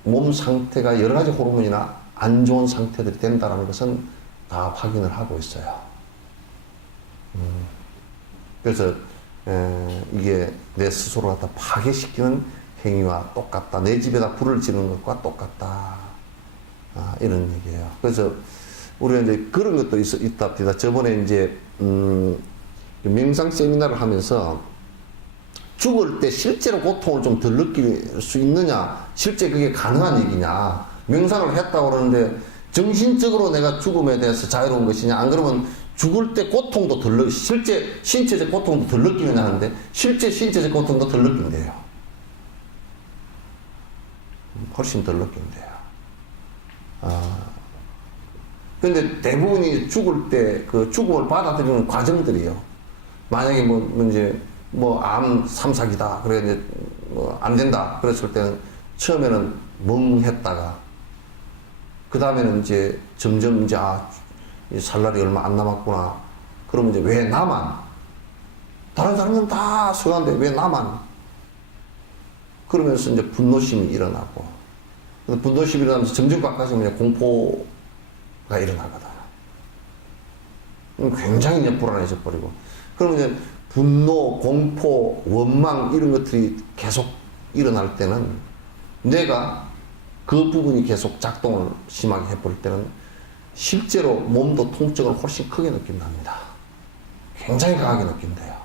몸 상태가 여러 가지 호르몬이나 안 좋은 상태들이 된다는 것은 다 확인을 하고 있어요. 그래서 이게 내 스스로 갖다 파괴시키는 행위와 똑같다. 내 집에다 불을 지르는 것과 똑같다. 이런 얘기예요. 그래서 우리가 이제 그런 것도 있답니다. 저번에 이제 명상 세미나를 하면서 죽을 때 실제로 고통을 좀 덜 느낄 수 있느냐, 실제 그게 가능한 얘기냐, 명상을 했다고 그러는데 정신적으로 내가 죽음에 대해서 자유로운 것이냐, 안 그러면 죽을 때 고통도 실제 신체적 고통도 덜 느끼느냐 하는데 실제 신체적 고통도 덜 느낀대요. 훨씬 덜 느낀대요. 근데 대부분이 죽을 때 그 죽음을 받아들이는 과정들이요. 만약에 암 삼삭이다. 그래 이제 안 된다. 그랬을 때는 처음에는 멍했다가 그 다음에는 이제 점점 이제 살 날이 얼마 안 남았구나. 그러면 이제 왜 나만? 다른 사람은 다 수고한데 왜 나만? 그러면서 이제 분노심이 일어나고, 분노심이 일어나면서 점점 가까워지면 이제 공포가 일어나거든. 굉장히 이제 불안해져 버리고. 그러면 이제 분노, 공포, 원망 이런 것들이 계속 일어날 때는 내가 그 부분이 계속 작동을 심하게 해버릴 때는 실제로 몸도 통증을 훨씬 크게 느낀답니다. 굉장히 강하게 느낀대요.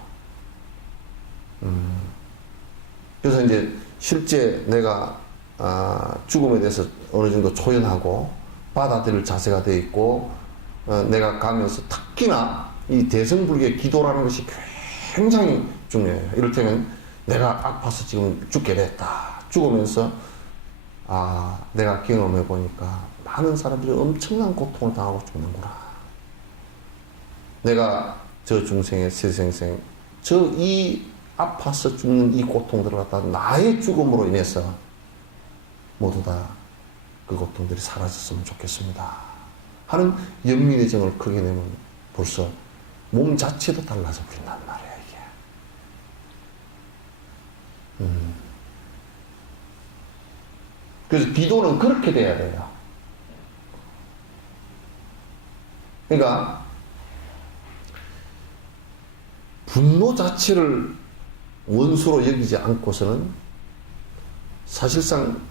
그래서 이제 실제 내가 죽음에 대해서 어느 정도 초연하고 받아들일 자세가 되어 있고, 내가 가면서 특히나 이 대성불교의 기도라는 것이 굉장히 중요해요. 이를테면 내가 아파서 지금 죽게 됐다. 죽으면서 내가 경험해 보니까 많은 사람들이 엄청난 고통을 당하고 죽는구나. 내가 저 중생의 세생생 이 아파서 죽는 이 고통들을 갖다 나의 죽음으로 인해서 모두 다 그 고통들이 사라졌으면 좋겠습니다 하는 연민의 정을 크게 내면 벌써 몸 자체도 달라져 버린단 말이야, 이게. 그래서 기도는 그렇게 돼야 돼요. 그러니까 분노 자체를 원수로 여기지 않고서는 사실상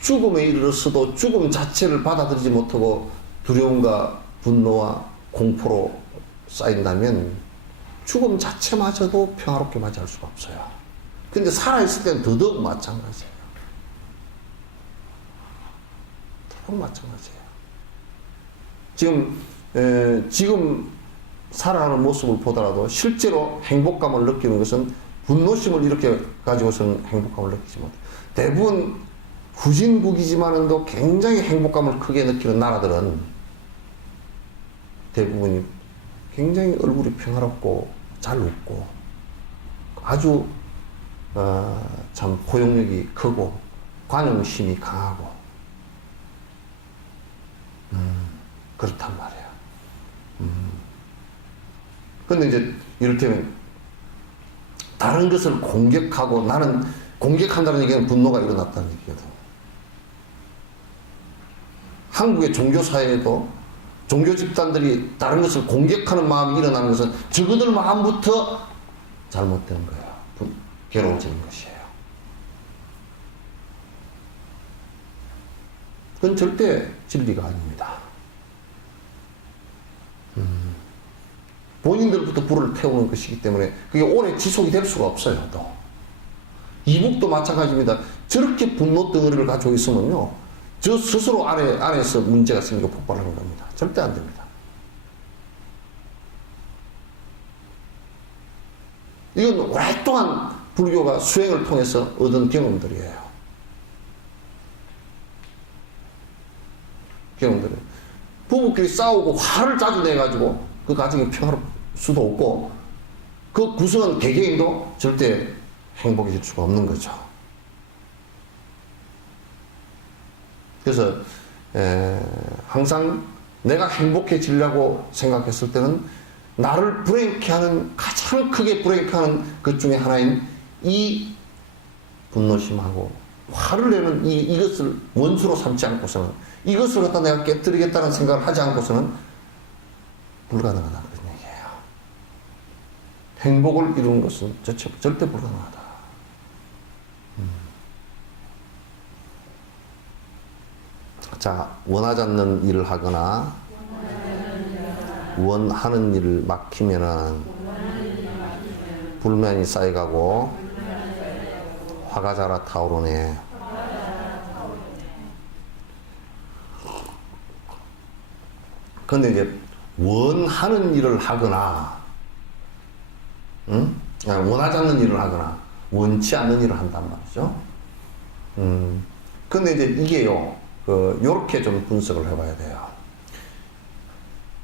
죽음에 이르렀어도 죽음 자체를 받아들이지 못하고 두려움과 분노와 공포로 쌓인다면 죽음 자체마저도 평화롭게 맞이할 수가 없어요. 근데 살아있을 때는 더더욱 마찬가지예요. 더더욱 마찬가지예요. 지금 살아가는 모습을 보더라도 실제로 행복감을 느끼는 것은 분노심을 이렇게 가지고서는 행복감을 느끼지 못해요. 대부분 후진국이지만도 굉장히 행복감을 크게 느끼는 나라들은 대부분이 굉장히 얼굴이 평화롭고 잘 웃고 아주 참 포용력이 크고 관용심이 강하고 그렇단 말이에요. 근데 이제 이를테면 다른 것을 공격하고 나는 공격한다는 얘기는 분노가 일어났다는 얘기거든. 한국의 종교사회에도 종교 집단들이 다른 것을 공격하는 마음이 일어나는 것은 저그들 마음부터 잘못된 거예요. 괴로워지는 것이에요. 그건 절대 진리가 아닙니다. 본인들부터 불을 태우는 것이기 때문에 그게 오래 지속이 될 수가 없어요. 또 이북도 마찬가지입니다. 저렇게 분노 덩어리를 가지고 있으면요, 저 스스로 안에서 문제가 생기고 폭발하는 겁니다. 절대 안 됩니다. 이건 오랫동안 불교가 수행을 통해서 얻은 경험들이에요. 경험들이에요. 부부끼리 싸우고 화를 자주 내가지고 그 가정이 평화로울 수도 없고 그 구성원 개개인도 절대 행복해질 수가 없는 거죠. 그래서 항상 내가 행복해지려고 생각했을 때는 나를 불행케 하는, 가장 크게 불행케 하는 것 중에 하나인 이 분노심하고 화를 내는 이것을 원수로 삼지 않고서는, 이것을 갖다 내가 깨뜨리겠다는 생각을 하지 않고서는 불가능하다 그런 얘기예요. 행복을 이루는 것은 절대 불가능하다. 자, 원하지 않는 일을 하거나 원하는 일을 막히면은 불만이 쌓여가고 화가 자라 타오르네. 근데 이제 원하는 일을 하거나, 원하지 않는 일을 하거나 원치 않는 일을 한단 말이죠. 근데 이제 이게요, 요렇게 좀 분석을 해봐야 돼요.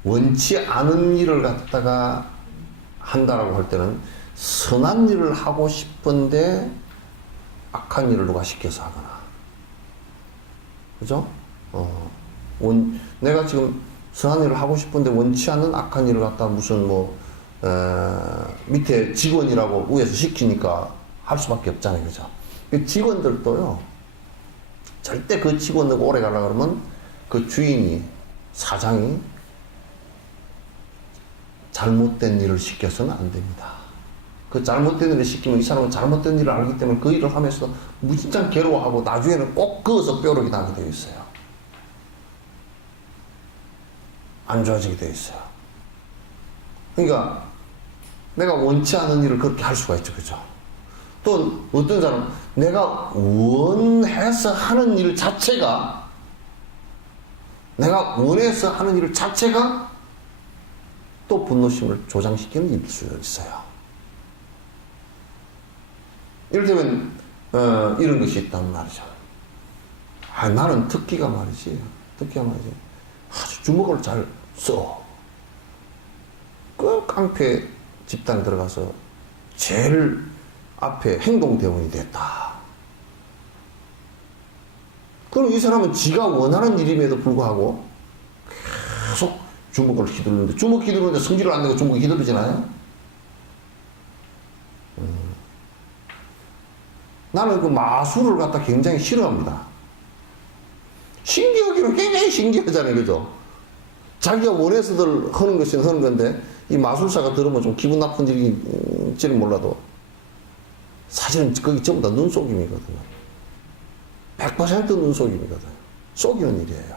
원치 않은 일을 갖다가 한다라고 할 때는 선한 일을 하고 싶은데 악한 일을 누가 시켜서 하거나, 그죠? 내가 지금 선한 일을 하고 싶은데 원치 않는 악한 일을 갖다 무슨 밑에 직원이라고 위에서 시키니까 할 수밖에 없잖아요, 그죠? 직원들도요, 절대 그 직원들 오래 가려고 그러면 그 주인이, 사장이 잘못된 일을 시켜서는 안 됩니다. 그 잘못된 일을 시키면 이 사람은 잘못된 일을 알기 때문에 그 일을 하면서 무진장 괴로워하고 나중에는 꼭 그어서 뼈록이 나게 되어 있어요. 안 좋아지게 되어 있어요. 그러니까 내가 원치 않은 일을 그렇게 할 수가 있죠, 그죠? 또 어떤 사람은 내가 원해서 하는 일 자체가, 내가 원해서 하는 일 자체가 또 분노심을 조장시키는 일일 수 있어요. 이를테면 이런 것이 있단 말이죠. 나는 특기가 말이지 아주 주먹을 잘 써. 그 깡패 집단에 들어가서 제일 앞에 행동대원이 됐다. 그럼 이 사람은 지가 원하는 일임에도 불구하고 계속 주먹을 휘두르는데, 주먹 휘두르는데 성질을 안 내고 주먹이 휘두르잖아요. 나는 그 마술을 갖다 굉장히 싫어합니다. 신기하기로 굉장히 신기하잖아요, 그죠? 자기가 원해서들 하는 것이 하는 건데, 이 마술사가 들으면 좀 기분 나쁜 일일지는 몰라도 사실은 거기 전부 다 눈속임이거든요. 100% 눈속임이거든요. 속이는 일이에요.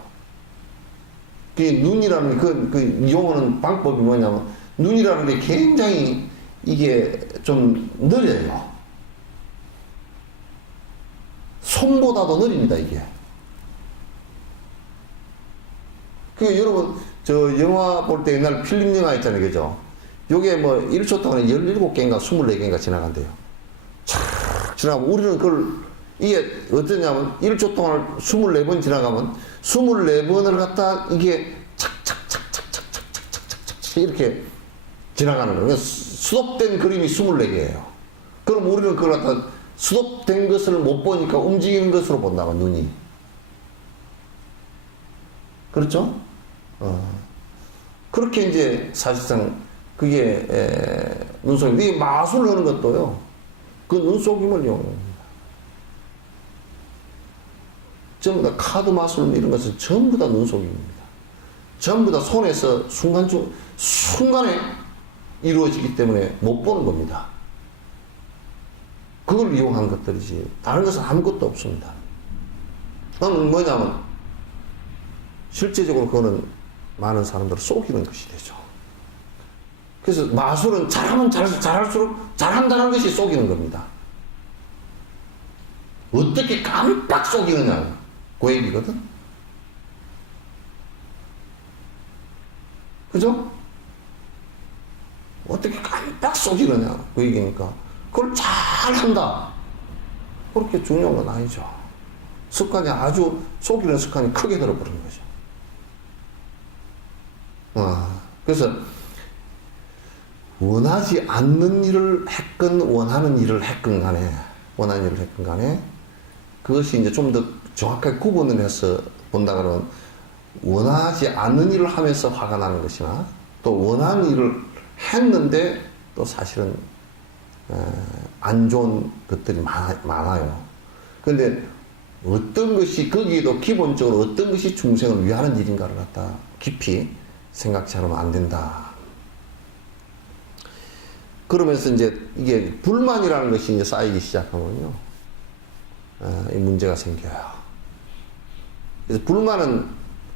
그 눈이라는 그 이용하는 방법이 뭐냐면 눈이라는 게 굉장히 이게 좀 느려요. 손보다도 느립니다, 이게. 그 여러분 저 영화 볼 때 옛날 필름 영화 있잖아요, 그죠? 요게 뭐 1초 동안에 17개인가 24개인가 지나간대요. 촥 지나가면 우리는 그걸 이게 어떠냐면 1초 동안 24번 지나가면 24번을 갖다 이게 착착착착착착착착착 이렇게 지나가는 거예요. 수dob된 그림이 24개예요. 그럼 우리는 그걸 갖다 수dob된 것을 못 보니까 움직이는 것으로 본다고, 눈이. 그렇죠? 그렇게 이제 사실상 그게 눈속임. 이 마술을 하는 것도요, 그 눈속임을 이용합니다. 전부 다 카드 마술 이런 것은 전부 다 눈속임입니다. 전부 다 손에서 순간에 이루어지기 때문에 못 보는 겁니다. 그걸 이용한 것들이지 다른 것은 아무것도 없습니다. 그건 뭐냐면 실제적으로 그거는 많은 사람들을 속이는 것이 되죠. 그래서 마술은 잘하면 잘할수록 잘한다는 것이 속이는 겁니다. 어떻게 깜빡 속이느냐 그 얘기거든. 그죠? 어떻게 깜빡 속이느냐 그 얘기니까 그걸 잘한다 그렇게 중요한 건 아니죠. 습관이 아주 속이는 습관이 크게 들어버리는 거죠. 그래서 원하지 않는 일을 했건 원하는 일을 했건 간에 그것이 이제 좀 더 정확하게 구분을 해서 본다 그러면 원하지 않는 일을 하면서 화가 나는 것이나 또 원하는 일을 했는데 또 사실은 안 좋은 것들이 많아요. 그런데 어떤 것이 거기에도 기본적으로 어떤 것이 중생을 위하는 일인가를 갖다 깊이 생각지 않으면 안 된다. 그러면서 이제 이게 불만이라는 것이 이제 쌓이기 시작하면요, 이 문제가 생겨요. 그래서 불만은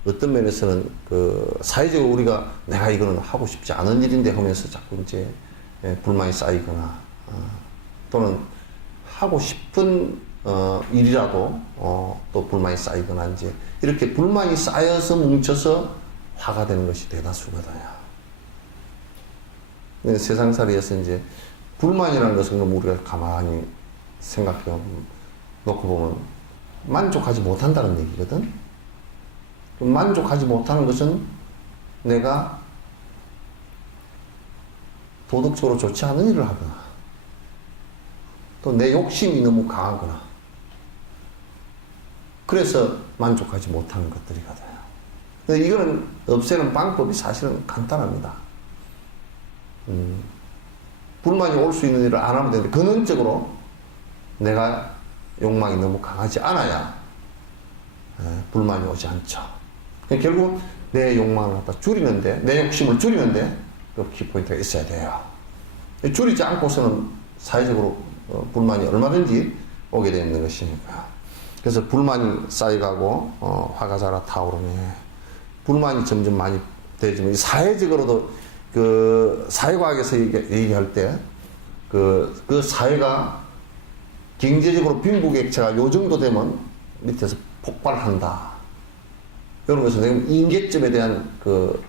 어떤 면에서는 그 사회적으로 우리가 내가 이거는 하고 싶지 않은 일인데 하면서 자꾸 이제 불만이 쌓이거나 또는 하고 싶은 일이라도 또 불만이 쌓이거나 이제 이렇게 불만이 쌓여서 뭉쳐서 화가 되는 것이 대다수거든요. 세상살이에서 이제 불만이라는 것은 우리가 가만히 생각해 놓고 보면 만족하지 못한다는 얘기거든. 만족하지 못하는 것은 내가 도덕적으로 좋지 않은 일을 하거나 또 내 욕심이 너무 강하거나 그래서 만족하지 못하는 것들이거든요. 근데 이거는 없애는 방법이 사실은 간단합니다. 불만이 올 수 있는 일을 안 하면 되는데 근원적으로 내가 욕망이 너무 강하지 않아야 불만이 오지 않죠. 결국 내 욕망을 갖다 줄이는데, 내 욕심을 줄이는데 그 키포인트가 있어야 돼요. 줄이지 않고서는 사회적으로 불만이 얼마든지 오게 되는 것이니까. 그래서 불만이 쌓여가고 화가 자라 타오르네. 불만이 점점 많이 되지만 사회적으로도 그 사회과학에서 얘기할 때 그 사회가 경제적으로 빈부격차가 요 정도 되면 밑에서 폭발한다. 이런 것을 인계점에 대한 그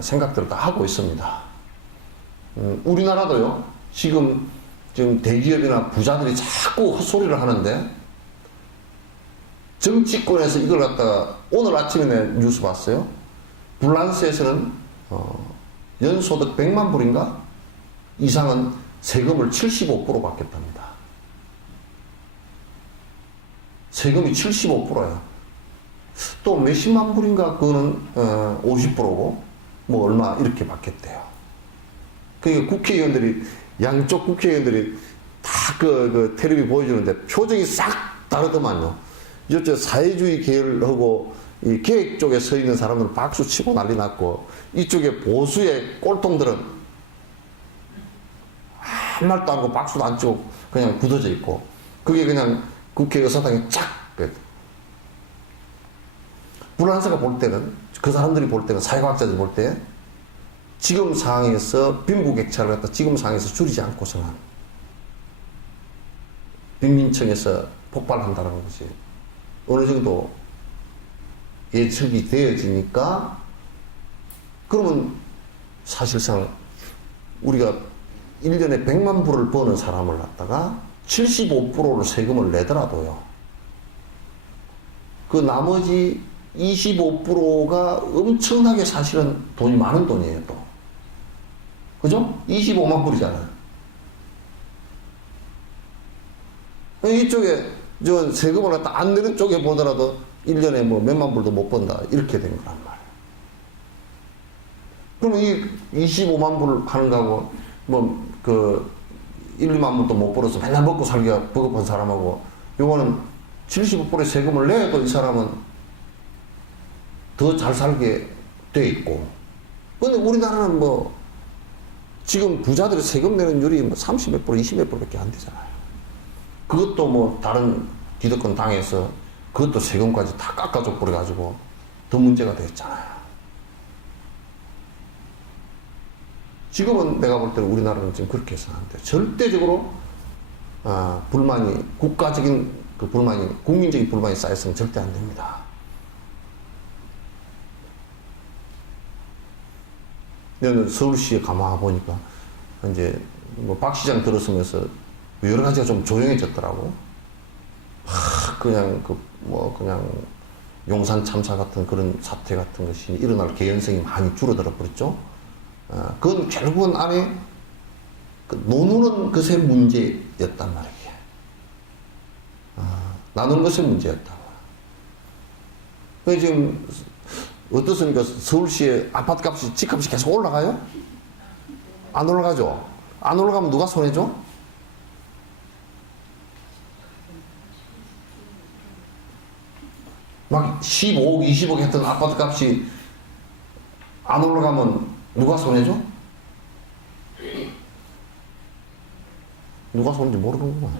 생각들을 다 하고 있습니다. 우리나라도요, 지금 대기업이나 부자들이 자꾸 헛소리를 하는데, 정치권에서 이걸 갖다가 오늘 아침에 낸 뉴스 봤어요. 불란스에서는 연소득 100만 불인가 이상은 세금을 75% 받겠답니다. 세금이 75%예요. 또 몇십만 불인가 그거는 50%고 뭐 얼마 이렇게 받겠대요. 그러니까 국회의원들이, 양쪽 국회의원들이 다 그 텔레비 보여주는데 표정이 싹 다르더만요. 이쪽 사회주의 계열하고 이 계획 쪽에 서 있는 사람들은 박수 치고 난리 났고, 이쪽에 보수의 꼴통들은 아무 말도 안 하고 박수도 안 치고 그냥 굳어져 있고, 그게 그냥 국회 의사당에 쫙. 불란스가 볼 때는 그 사람들이 볼 때는, 사회과학자들이 볼 때, 지금 상황에서 빈부격차를 갖다 지금 상황에서 줄이지 않고서는 빈민층에서 폭발한다는 것이 어느 정도 예측이 되어지니까, 그러면 사실상 우리가 1년에 100만 불을 버는 사람을 갖다가 75%를 세금을 내더라도요, 그 나머지 25%가 엄청나게 사실은 돈이 많은 돈이에요, 또. 그죠? 25만 불이잖아요. 이쪽에, 저 세금을 갖다 안 내는 쪽에 보더라도 1년에 뭐 몇만 불도 못 번다. 이렇게 된 거란 말이에요. 그러면 이 25만 불 하는 거하고, 뭐, 1, 2만 불도 못 벌어서 맨날 먹고 살기가 버겁한 사람하고, 요거는 75%의 세금을 내도 이 사람은 더 잘 살게 돼 있고. 근데 우리나라는 뭐, 지금 부자들이 세금 내는 율이 뭐 30몇 프로, 20몇 프로밖에 안 되잖아요. 그것도 뭐, 다른 기득권 당에서 그것도 세금까지 다 깎아줘 버려가지고 더 문제가 됐잖아요. 지금은 내가 볼 때는 우리나라는 지금 그렇게 해서는 안 돼요. 절대적으로, 불만이, 국가적인 그 불만이, 국민적인 불만이 쌓여서는 절대 안 됩니다. 저는 서울시에 가만 보니까, 이제, 뭐, 박 시장 들어서면서 여러 가지가 좀 조용해졌더라고. 그냥, 그냥, 용산 참사 같은 그런 사태 같은 것이 일어날 개연성이 많이 줄어들어 버렸죠. 그건 결국은 안에, 노는 것의 문제였단 말이에요. 나누는 것의 문제였다. 지금, 어떻습니까? 서울시의 아파트 값이, 집값이 계속 올라가요? 안 올라가죠? 안 올라가면 누가 손해죠? 막 15억, 20억 했던 아파트 값이 안 올라가면 누가 손해죠? 누가 손해인지 모르는구만.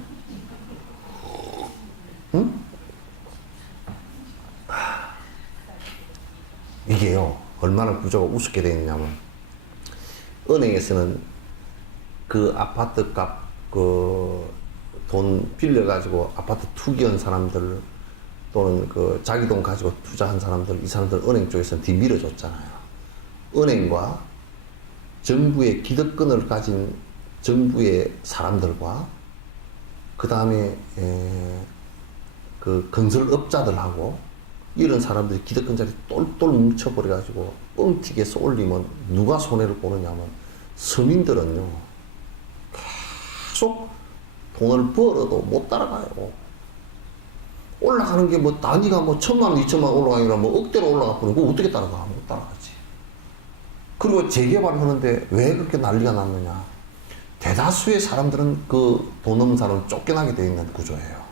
응? 이게요, 얼마나 구조가 우습게 되어 있냐면, 은행에서는 그 아파트 값, 돈 빌려가지고 아파트 투기한 사람들, 또는 자기 돈 가지고 투자한 사람들, 이 사람들 은행 쪽에서는 뒤 밀어줬잖아요. 은행과 정부의 기득권을 가진 정부의 사람들과, 그 다음에, 건설업자들하고, 이런 사람들이 기득권자리 똘똘 뭉쳐버려가지고 뻥튀기에 쏠리면 누가 손해를 보느냐면, 서민들은요, 계속 돈을 벌어도 못 따라가요. 올라가는 게 뭐 단위가 뭐 1,000만 원, 2,000만 원 올라가니까 뭐 억대로 올라가 버리고 어떻게 따라가? 못 따라가지. 그리고 재개발을 하는데 왜 그렇게 난리가 났느냐? 대다수의 사람들은 그 돈 없는 사람은 쫓겨나게 되어 있는 구조예요.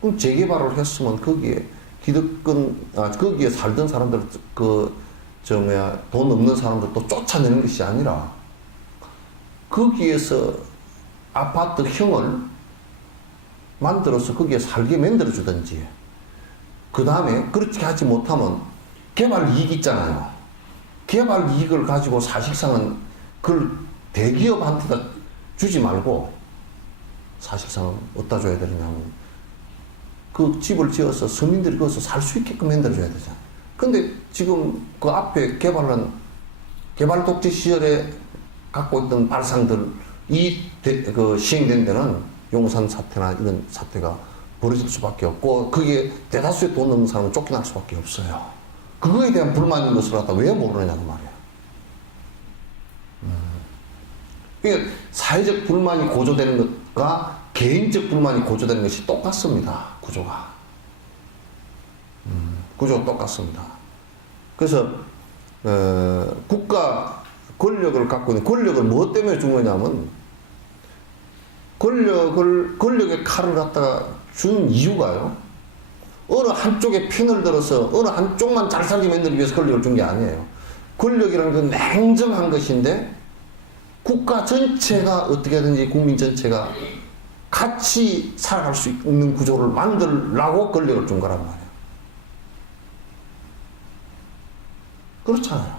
그럼 재개발을 했으면 거기에 거기에 살던 사람들, 돈 없는 사람들 또 쫓아내는 것이 아니라, 거기에서 아파트형을 만들어서 거기에 살게 만들어주든지, 그 다음에 그렇게 하지 못하면 개발 이익 있잖아요. 개발 이익을 가지고 사실상은 그걸 대기업한테다 주지 말고, 사실상은 어디다 줘야 되느냐면, 그 집을 지어서 서민들이 거기서 살 수 있게끔 만들어줘야 되잖아. 근데 지금 그 앞에 개발 독재 시절에 갖고 있던 발상들, 시행된 데는 용산 사태나 이런 사태가 벌어질 수밖에 없고, 그게 대다수의 돈 없는 사람은 쫓겨날 수밖에 없어요. 그거에 대한 불만인 것을 갖다 왜 모르느냐고 말이야. 그러니까 사회적 불만이 고조되는 것과 개인적 불만이 고조되는 것이 똑같습니다. 구조가. 구조가 똑같습니다. 그래서 국가 권력을 갖고 있는, 권력을 무엇 때문에 준 거냐면, 권력의 칼을 갖다가 준 이유가요, 어느 한쪽에 편을 들어서 어느 한쪽만 잘 살게 만들기 위해서 권력을 준 게 아니에요. 권력이라는 건 냉정한 것인데, 국가 전체가 어떻게든지 국민 전체가 같이 살아갈 수 있는 구조를 만들라고 권력을 준 거란 말이에요. 그렇잖아요.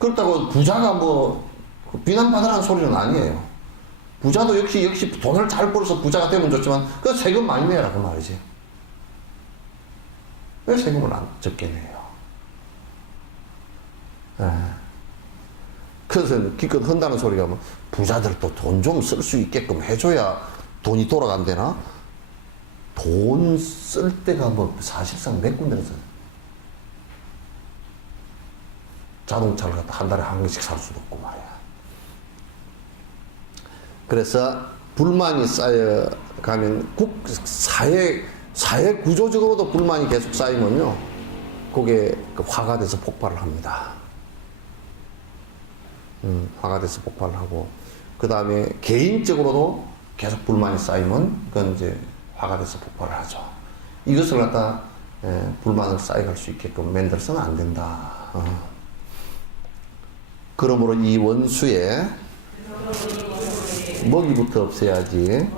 그렇다고 부자가 뭐 비난받으라는 소리는 아니에요. 부자도 역시 돈을 잘 벌어서 부자가 되면 좋지만 그 세금 많이 내라고 말이지. 왜 세금을 안 적게 내요? 그래서 기껏 한다는 소리가 뭐 부자들도 돈 좀 쓸 수 있게끔 해줘야 돈이 돌아간대나? 돈 쓸 때가 뭐 사실상 몇 군데서 자동차를 갖다 한 달에 한 개씩 살 수도 없고 말이야. 그래서 불만이 쌓여가면 사회 구조적으로도 불만이 계속 쌓이면요, 그게 화가 돼서 폭발을 합니다. 화가 돼서 폭발을 하고, 그 다음에 개인적으로도 계속 불만이 쌓이면 그건 이제 화가 돼서 폭발을 하죠. 이것을 갖다 불만을 쌓여갈 수 있게끔 만들어서는 안 된다. 그러므로 이 원수의 먹이부터 없애야지.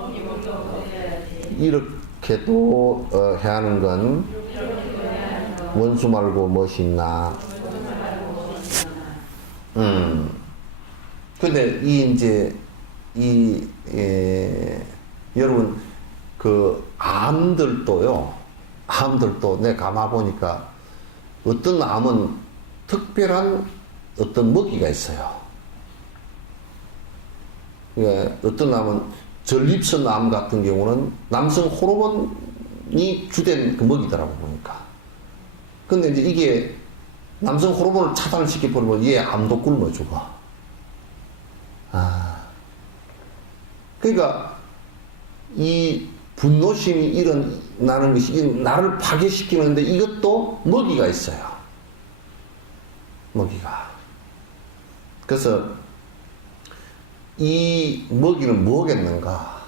이렇게도 해야 하는 건 원수 말고 무엇이 있나. 근데 여러분, 암들도 내 가만 보니까 어떤 암은 특별한 어떤 먹이가 있어요. 어떤 암은 전립선 암 같은 경우는 남성 호르몬이 주된 그 먹이더라고 보니까. 근데 이제 이게 남성 호르몬을 차단시켜버리면 얘 암도 굶어 죽어. 그러니까 이 분노심이 일어나는 것이 나를 파괴시키는데 이것도 먹이가 있어요. 먹이가. 그래서 이 먹이는 뭐겠는가?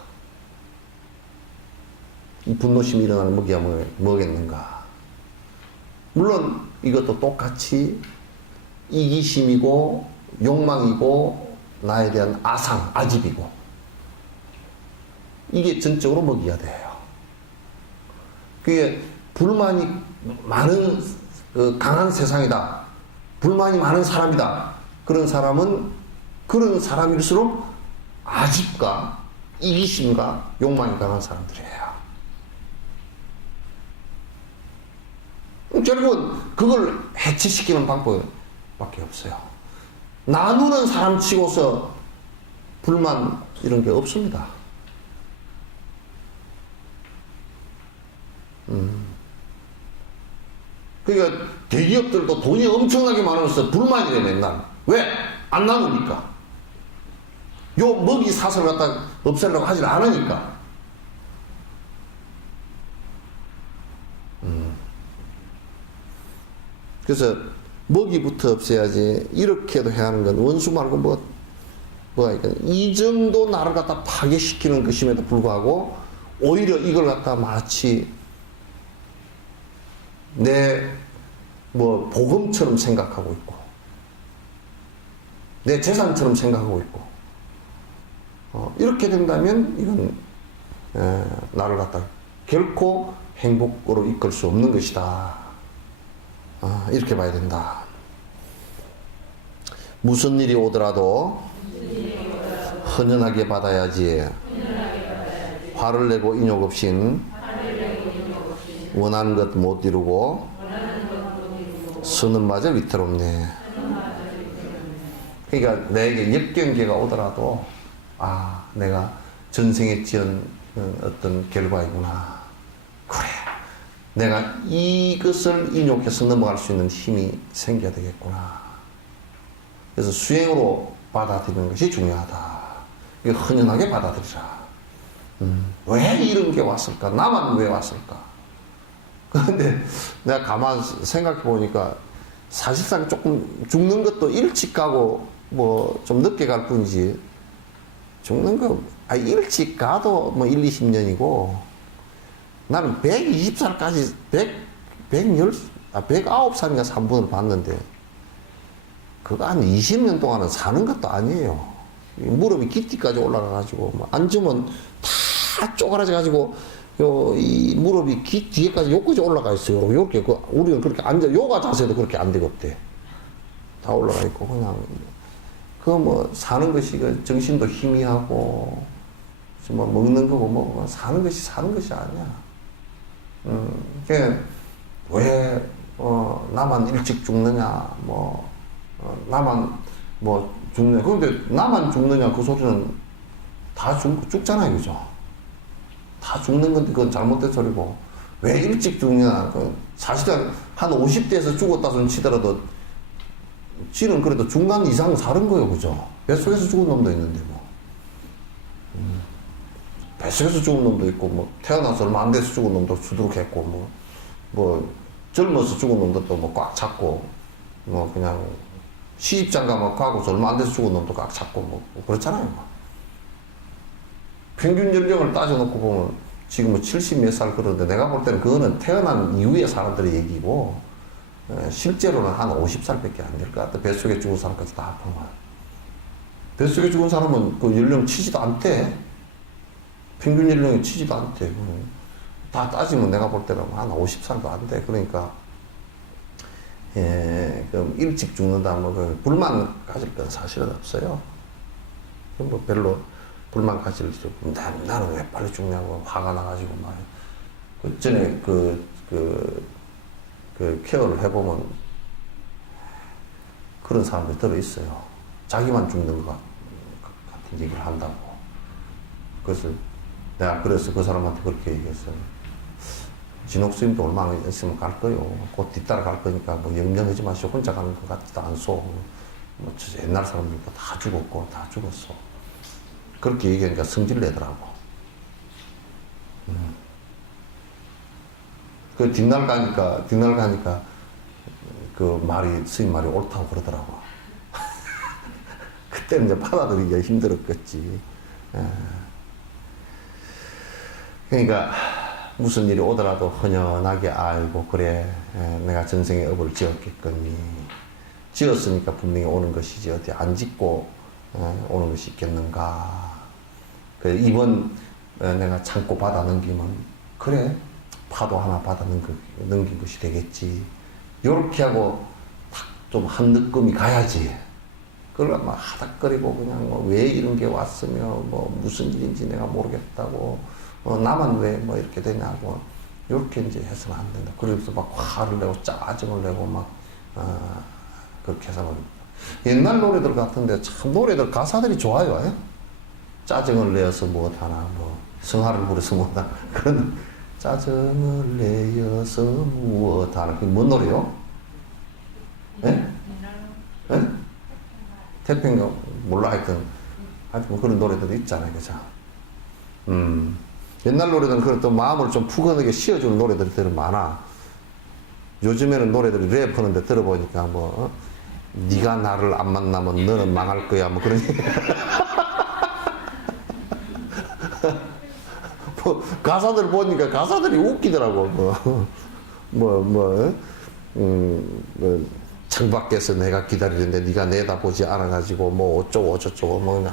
이 분노심이 일어나는 먹이가 뭐겠는가? 물론 이것도 똑같이 이기심이고 욕망이고 나에 대한 아집이고, 이게 전적으로 먹이가 돼요. 그게 불만이 많은 강한 세상이다, 불만이 많은 사람이다, 그런 사람은 그런 사람일수록 아집과 이기심과 욕망이 강한 사람들이에요. 결국은 그걸 해체시키는 방법밖에 없어요. 나누는 사람 치고서 불만 이런 게 없습니다. 그러니까 대기업들도 돈이 엄청나게 많아서 불만이래 맨날. 왜? 안 나누니까. 요 먹이 사슬 갖다 없애려고 하질 않으니까. 그래서 먹이부터 없애야지. 이렇게도 해야 하는 건 원수 말고 이 정도 나를 갖다 파괴시키는 것임에도 불구하고 오히려 이걸 갖다 마치 내 복음처럼 생각하고 있고 내 재산처럼 생각하고 있고, 이렇게 된다면 이건 나를 갖다 결코 행복으로 이끌 수 없는 것이다. 이렇게 봐야 된다. 무슨 일이 오더라도 헌연하게 받아야지. 화를 내고 인욕 없인 원하는 것 못 이루고 서는 마저 위태롭네. 그러니까 내게 역경계가 오더라도 내가 전생에 지은 어떤 결과이구나. 그래, 내가 이것을 인욕해서 넘어갈 수 있는 힘이 생겨야 되겠구나. 그래서 수행으로 받아들이는 것이 중요하다. 이거 헌연하게 받아들이라. 왜 이런 게 왔을까? 나만 왜 왔을까? 그런데 내가 가만 생각해 보니까 사실상 조금 죽는 것도 일찍 가고 좀 늦게 갈 뿐이지, 죽는 거 일찍 가도 1, 20년이고 나는 120살까지 109살인가 3분을 봤는데 그거 한 20년 동안은 사는 것도 아니에요. 무릎이 기띠까지 올라가가지고 뭐 앉으면 다 쪼그라져가지고 이 무릎이 뒤에까지 요까지 올라가 있어요. 요렇게 우리는 그렇게 앉아 요가 자세도 그렇게 안 되겠대. 다 올라가 있고 그냥 뭐 사는 것이 정신도 희미하고 뭐 먹는 거고 뭐 사는 것이 아니야. 왜 나만 일찍 죽느냐 나만 뭐 죽느냐. 그런데 나만 죽느냐 그 소리는 다 죽잖아요, 그죠? 다 죽는 건데 그건 잘못된 소리고 왜 일찍 죽느냐. 사실은 한 50대에서 죽었다 손 치더라도 지는 그래도 중간 이상 사는 거예요, 그죠? 뱃속에서 죽은 놈도 있는데 뭐. 뱃속에서 죽은 놈도 있고 뭐 태어나서 얼마 안 돼서 죽은 놈도 수두룩했고 뭐 젊어서 죽은 놈도 뭐 꽉 잡고 뭐 그냥 시집장가 막 가고 얼마 안 돼서 죽은 놈도 꽉 잡고 뭐 그렇잖아요. 뭐. 평균 연령을 따져놓고 보면 지금 뭐 70 몇 살 그러는데 내가 볼 때는 그거는 태어난 이후의 사람들의 얘기고 실제로는 한 50살밖에 안 될 것 같아. 뱃속에 죽은 사람까지 다 합하면. 뱃속에 죽은 사람은 그 연령 치지도 않대. 평균 연령이 치지도 않대. 다 따지면 내가 볼 때는 한 50살도 안 돼. 그러니까 그럼 일찍 죽는다 뭐 불만 가질 건 사실은 없어요. 뭐 별로 불만 가질 나는 왜 빨리 죽냐고 화가 나가지고 막 그 전에 그 케어를 해보면 그런 사람들이 들어있어요. 자기만 죽는 것 같은 얘기를 한다고. 그래서 내가 그래서 그 사람한테 그렇게 얘기했어요. 진옥스님도 얼마 안 있으면 갈 거요. 곧 뒤따라 갈 거니까 뭐 염려하지 마시고 혼자 가는 것 같지도 않소. 뭐 옛날 사람들도 다 죽었고 다 죽었어. 그렇게 얘기하니까 성질 내더라고. 그 뒷날 가니까 그 스님 말이 옳다고 그러더라고. 그때는 이제 받아들이기가 힘들었겠지. 그러니까 무슨 일이 오더라도 헌연하게 알고 그래 내가 전생에 업을 지었겠거니 지었으니까 분명히 오는 것이지 어디 안 짓고 오는 것이 있겠는가. 그래 이번 내가 참고 받아 넘기면 그래 파도 하나 받아 넘긴 것이 되겠지. 요렇게 하고 탁 좀 한 느낌이 가야지. 그걸 막 하닥거리고 그냥 왜 이런 게 왔으며 뭐 무슨 일인지 내가 모르겠다고 나만 왜 뭐 이렇게 되냐고 요렇게 이제 해서는 안 된다. 그래서 막 화를 내고 짜증을 내고 막 그렇게 해서 버립니다. 옛날 노래들 같은데 참 노래들 가사들이 좋아요. 예? 짜증을 내어서 무엇하나 뭐 성화를 부려서 무엇하나 그런 짜증을 내어서 무엇하나 그게 뭔 노래요? 예? 예? 태평가 몰라 하여튼 그런 노래들이 있잖아요, 그죠? 옛날 노래들은 그래도 마음을 좀 푸근하게 씌워주는 노래들이 많아. 요즘에는 노래들이 랩하는데 들어보니까 뭐 네가 나를 안 만나면 너는 망할 거야 뭐 그런 뭐 가사들 보니까 가사들이 웃기더라고. 뭐 창밖에서 내가 기다리는데 네가 내다보지 않아가지고 뭐 어쩌고 저쩌고 뭐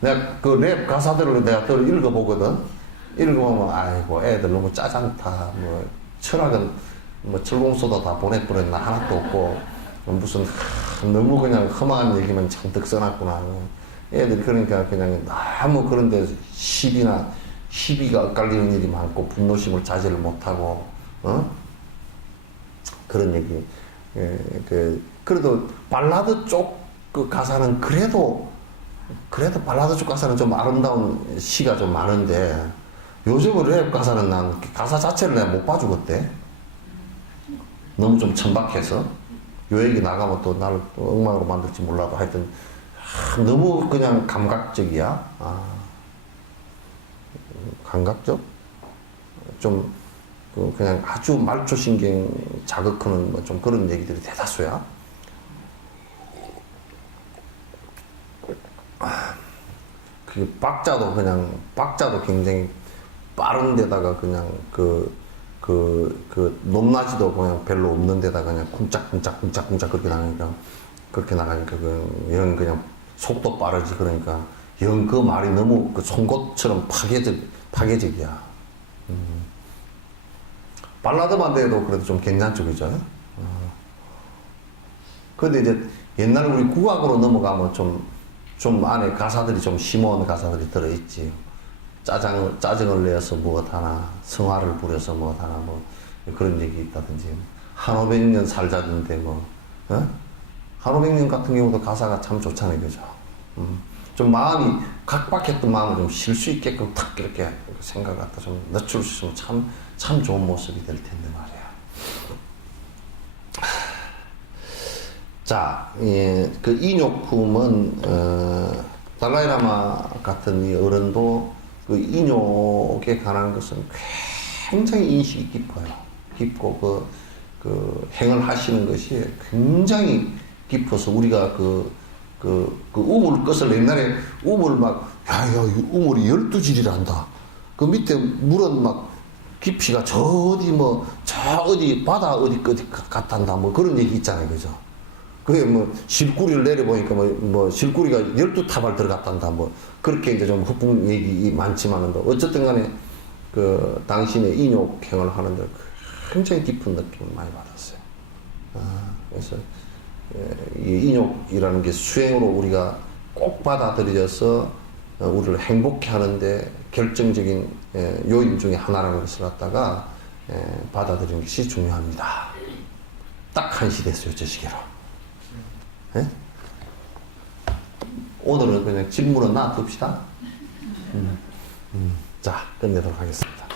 내가 그 랩 가사들을 내가 또 읽어보거든. 읽어보면 아이고 애들 너무 짜잔다. 뭐 철학은 뭐 철공소도 다 보내버렸나 하나도 없고 무슨 너무 그냥 험한 얘기만 잔뜩 써놨구나. 애들이 그러니까 그냥 너무 그런데 시비가 엇갈리는 일이 많고 분노심을 자제를 못하고 그런 얘기. 그래도 발라드 쪽 그 가사는 그래도 발라드 쪽 가사는 좀 아름다운 시가 좀 많은데 요즘은 랩 가사는 난 가사 자체를 내가 못 봐주겠대. 너무 좀 천박해서 요 얘기 나가면 또 나를 또 엉망으로 만들지 몰라도 하여튼 너무 그냥 감각적이야. 감각적? 좀 그냥 아주 말초신경 자극하는 뭐 좀 그런 얘기들이 대다수야. 그 박자도 굉장히 빠른 데다가 그냥 그 높낮이도 그냥 별로 없는 데다가 그냥 쿵짝쿵짝 그렇게 나가니까 이런 그냥 속도 빠르지. 그러니까 영 그 말이 너무 그 송곳처럼 파괴적이야. 발라드만 돼도 그래도 좀 괜찮죠, 그죠? 근데 이제 옛날에 우리 국악으로 넘어가면 좀 안에 가사들이 좀 심오한 가사들이 들어있지. 짜증을 내어서 무엇하나, 성화를 부려서 무엇하나, 뭐, 그런 얘기 있다든지. 한 500년 살자던데, 뭐, 어? 한 500년 같은 경우도 가사가 참 좋잖아요, 그죠? 좀 마음이, 각박했던 마음을 좀 쉴 수 있게끔 탁 이렇게 생각 갖다 좀 늦출 수 있으면 참 좋은 모습이 될 텐데 말이야. 자, 예, 그 인욕품은, 달라이라마 같은 이 어른도 그 인욕에 관한 것은 굉장히 인식이 깊어요. 깊고, 그 행을 하시는 것이 굉장히 깊어서 우리가 그 우물 끝을 옛날에 우물 막, 우물이 12질이란다. 그 밑에 물은 막 깊이가 저 어디 바다 어디 같단다. 뭐 그런 얘기 있잖아요. 그죠? 그게 뭐 실구리를 내려보니까 뭐 실구리가 12타발 들어갔단다. 뭐 그렇게 이제 좀 흑풍 얘기 많지만은 어쨌든 간에 그 당신의 인욕행을 하는데 굉장히 깊은 느낌을 많이 받았어요. 그래서 이 인욕이라는 게 수행으로 우리가 꼭 받아들여서 우리를 행복해 하는데 결정적인 요인 중에 하나라는 것을 갖다가 받아들이는 것이 중요합니다. 딱 한 시 됐어요, 저 시계로. 예? 오늘은 그냥 질문은 놔둡시다. 자, 끝내도록 하겠습니다.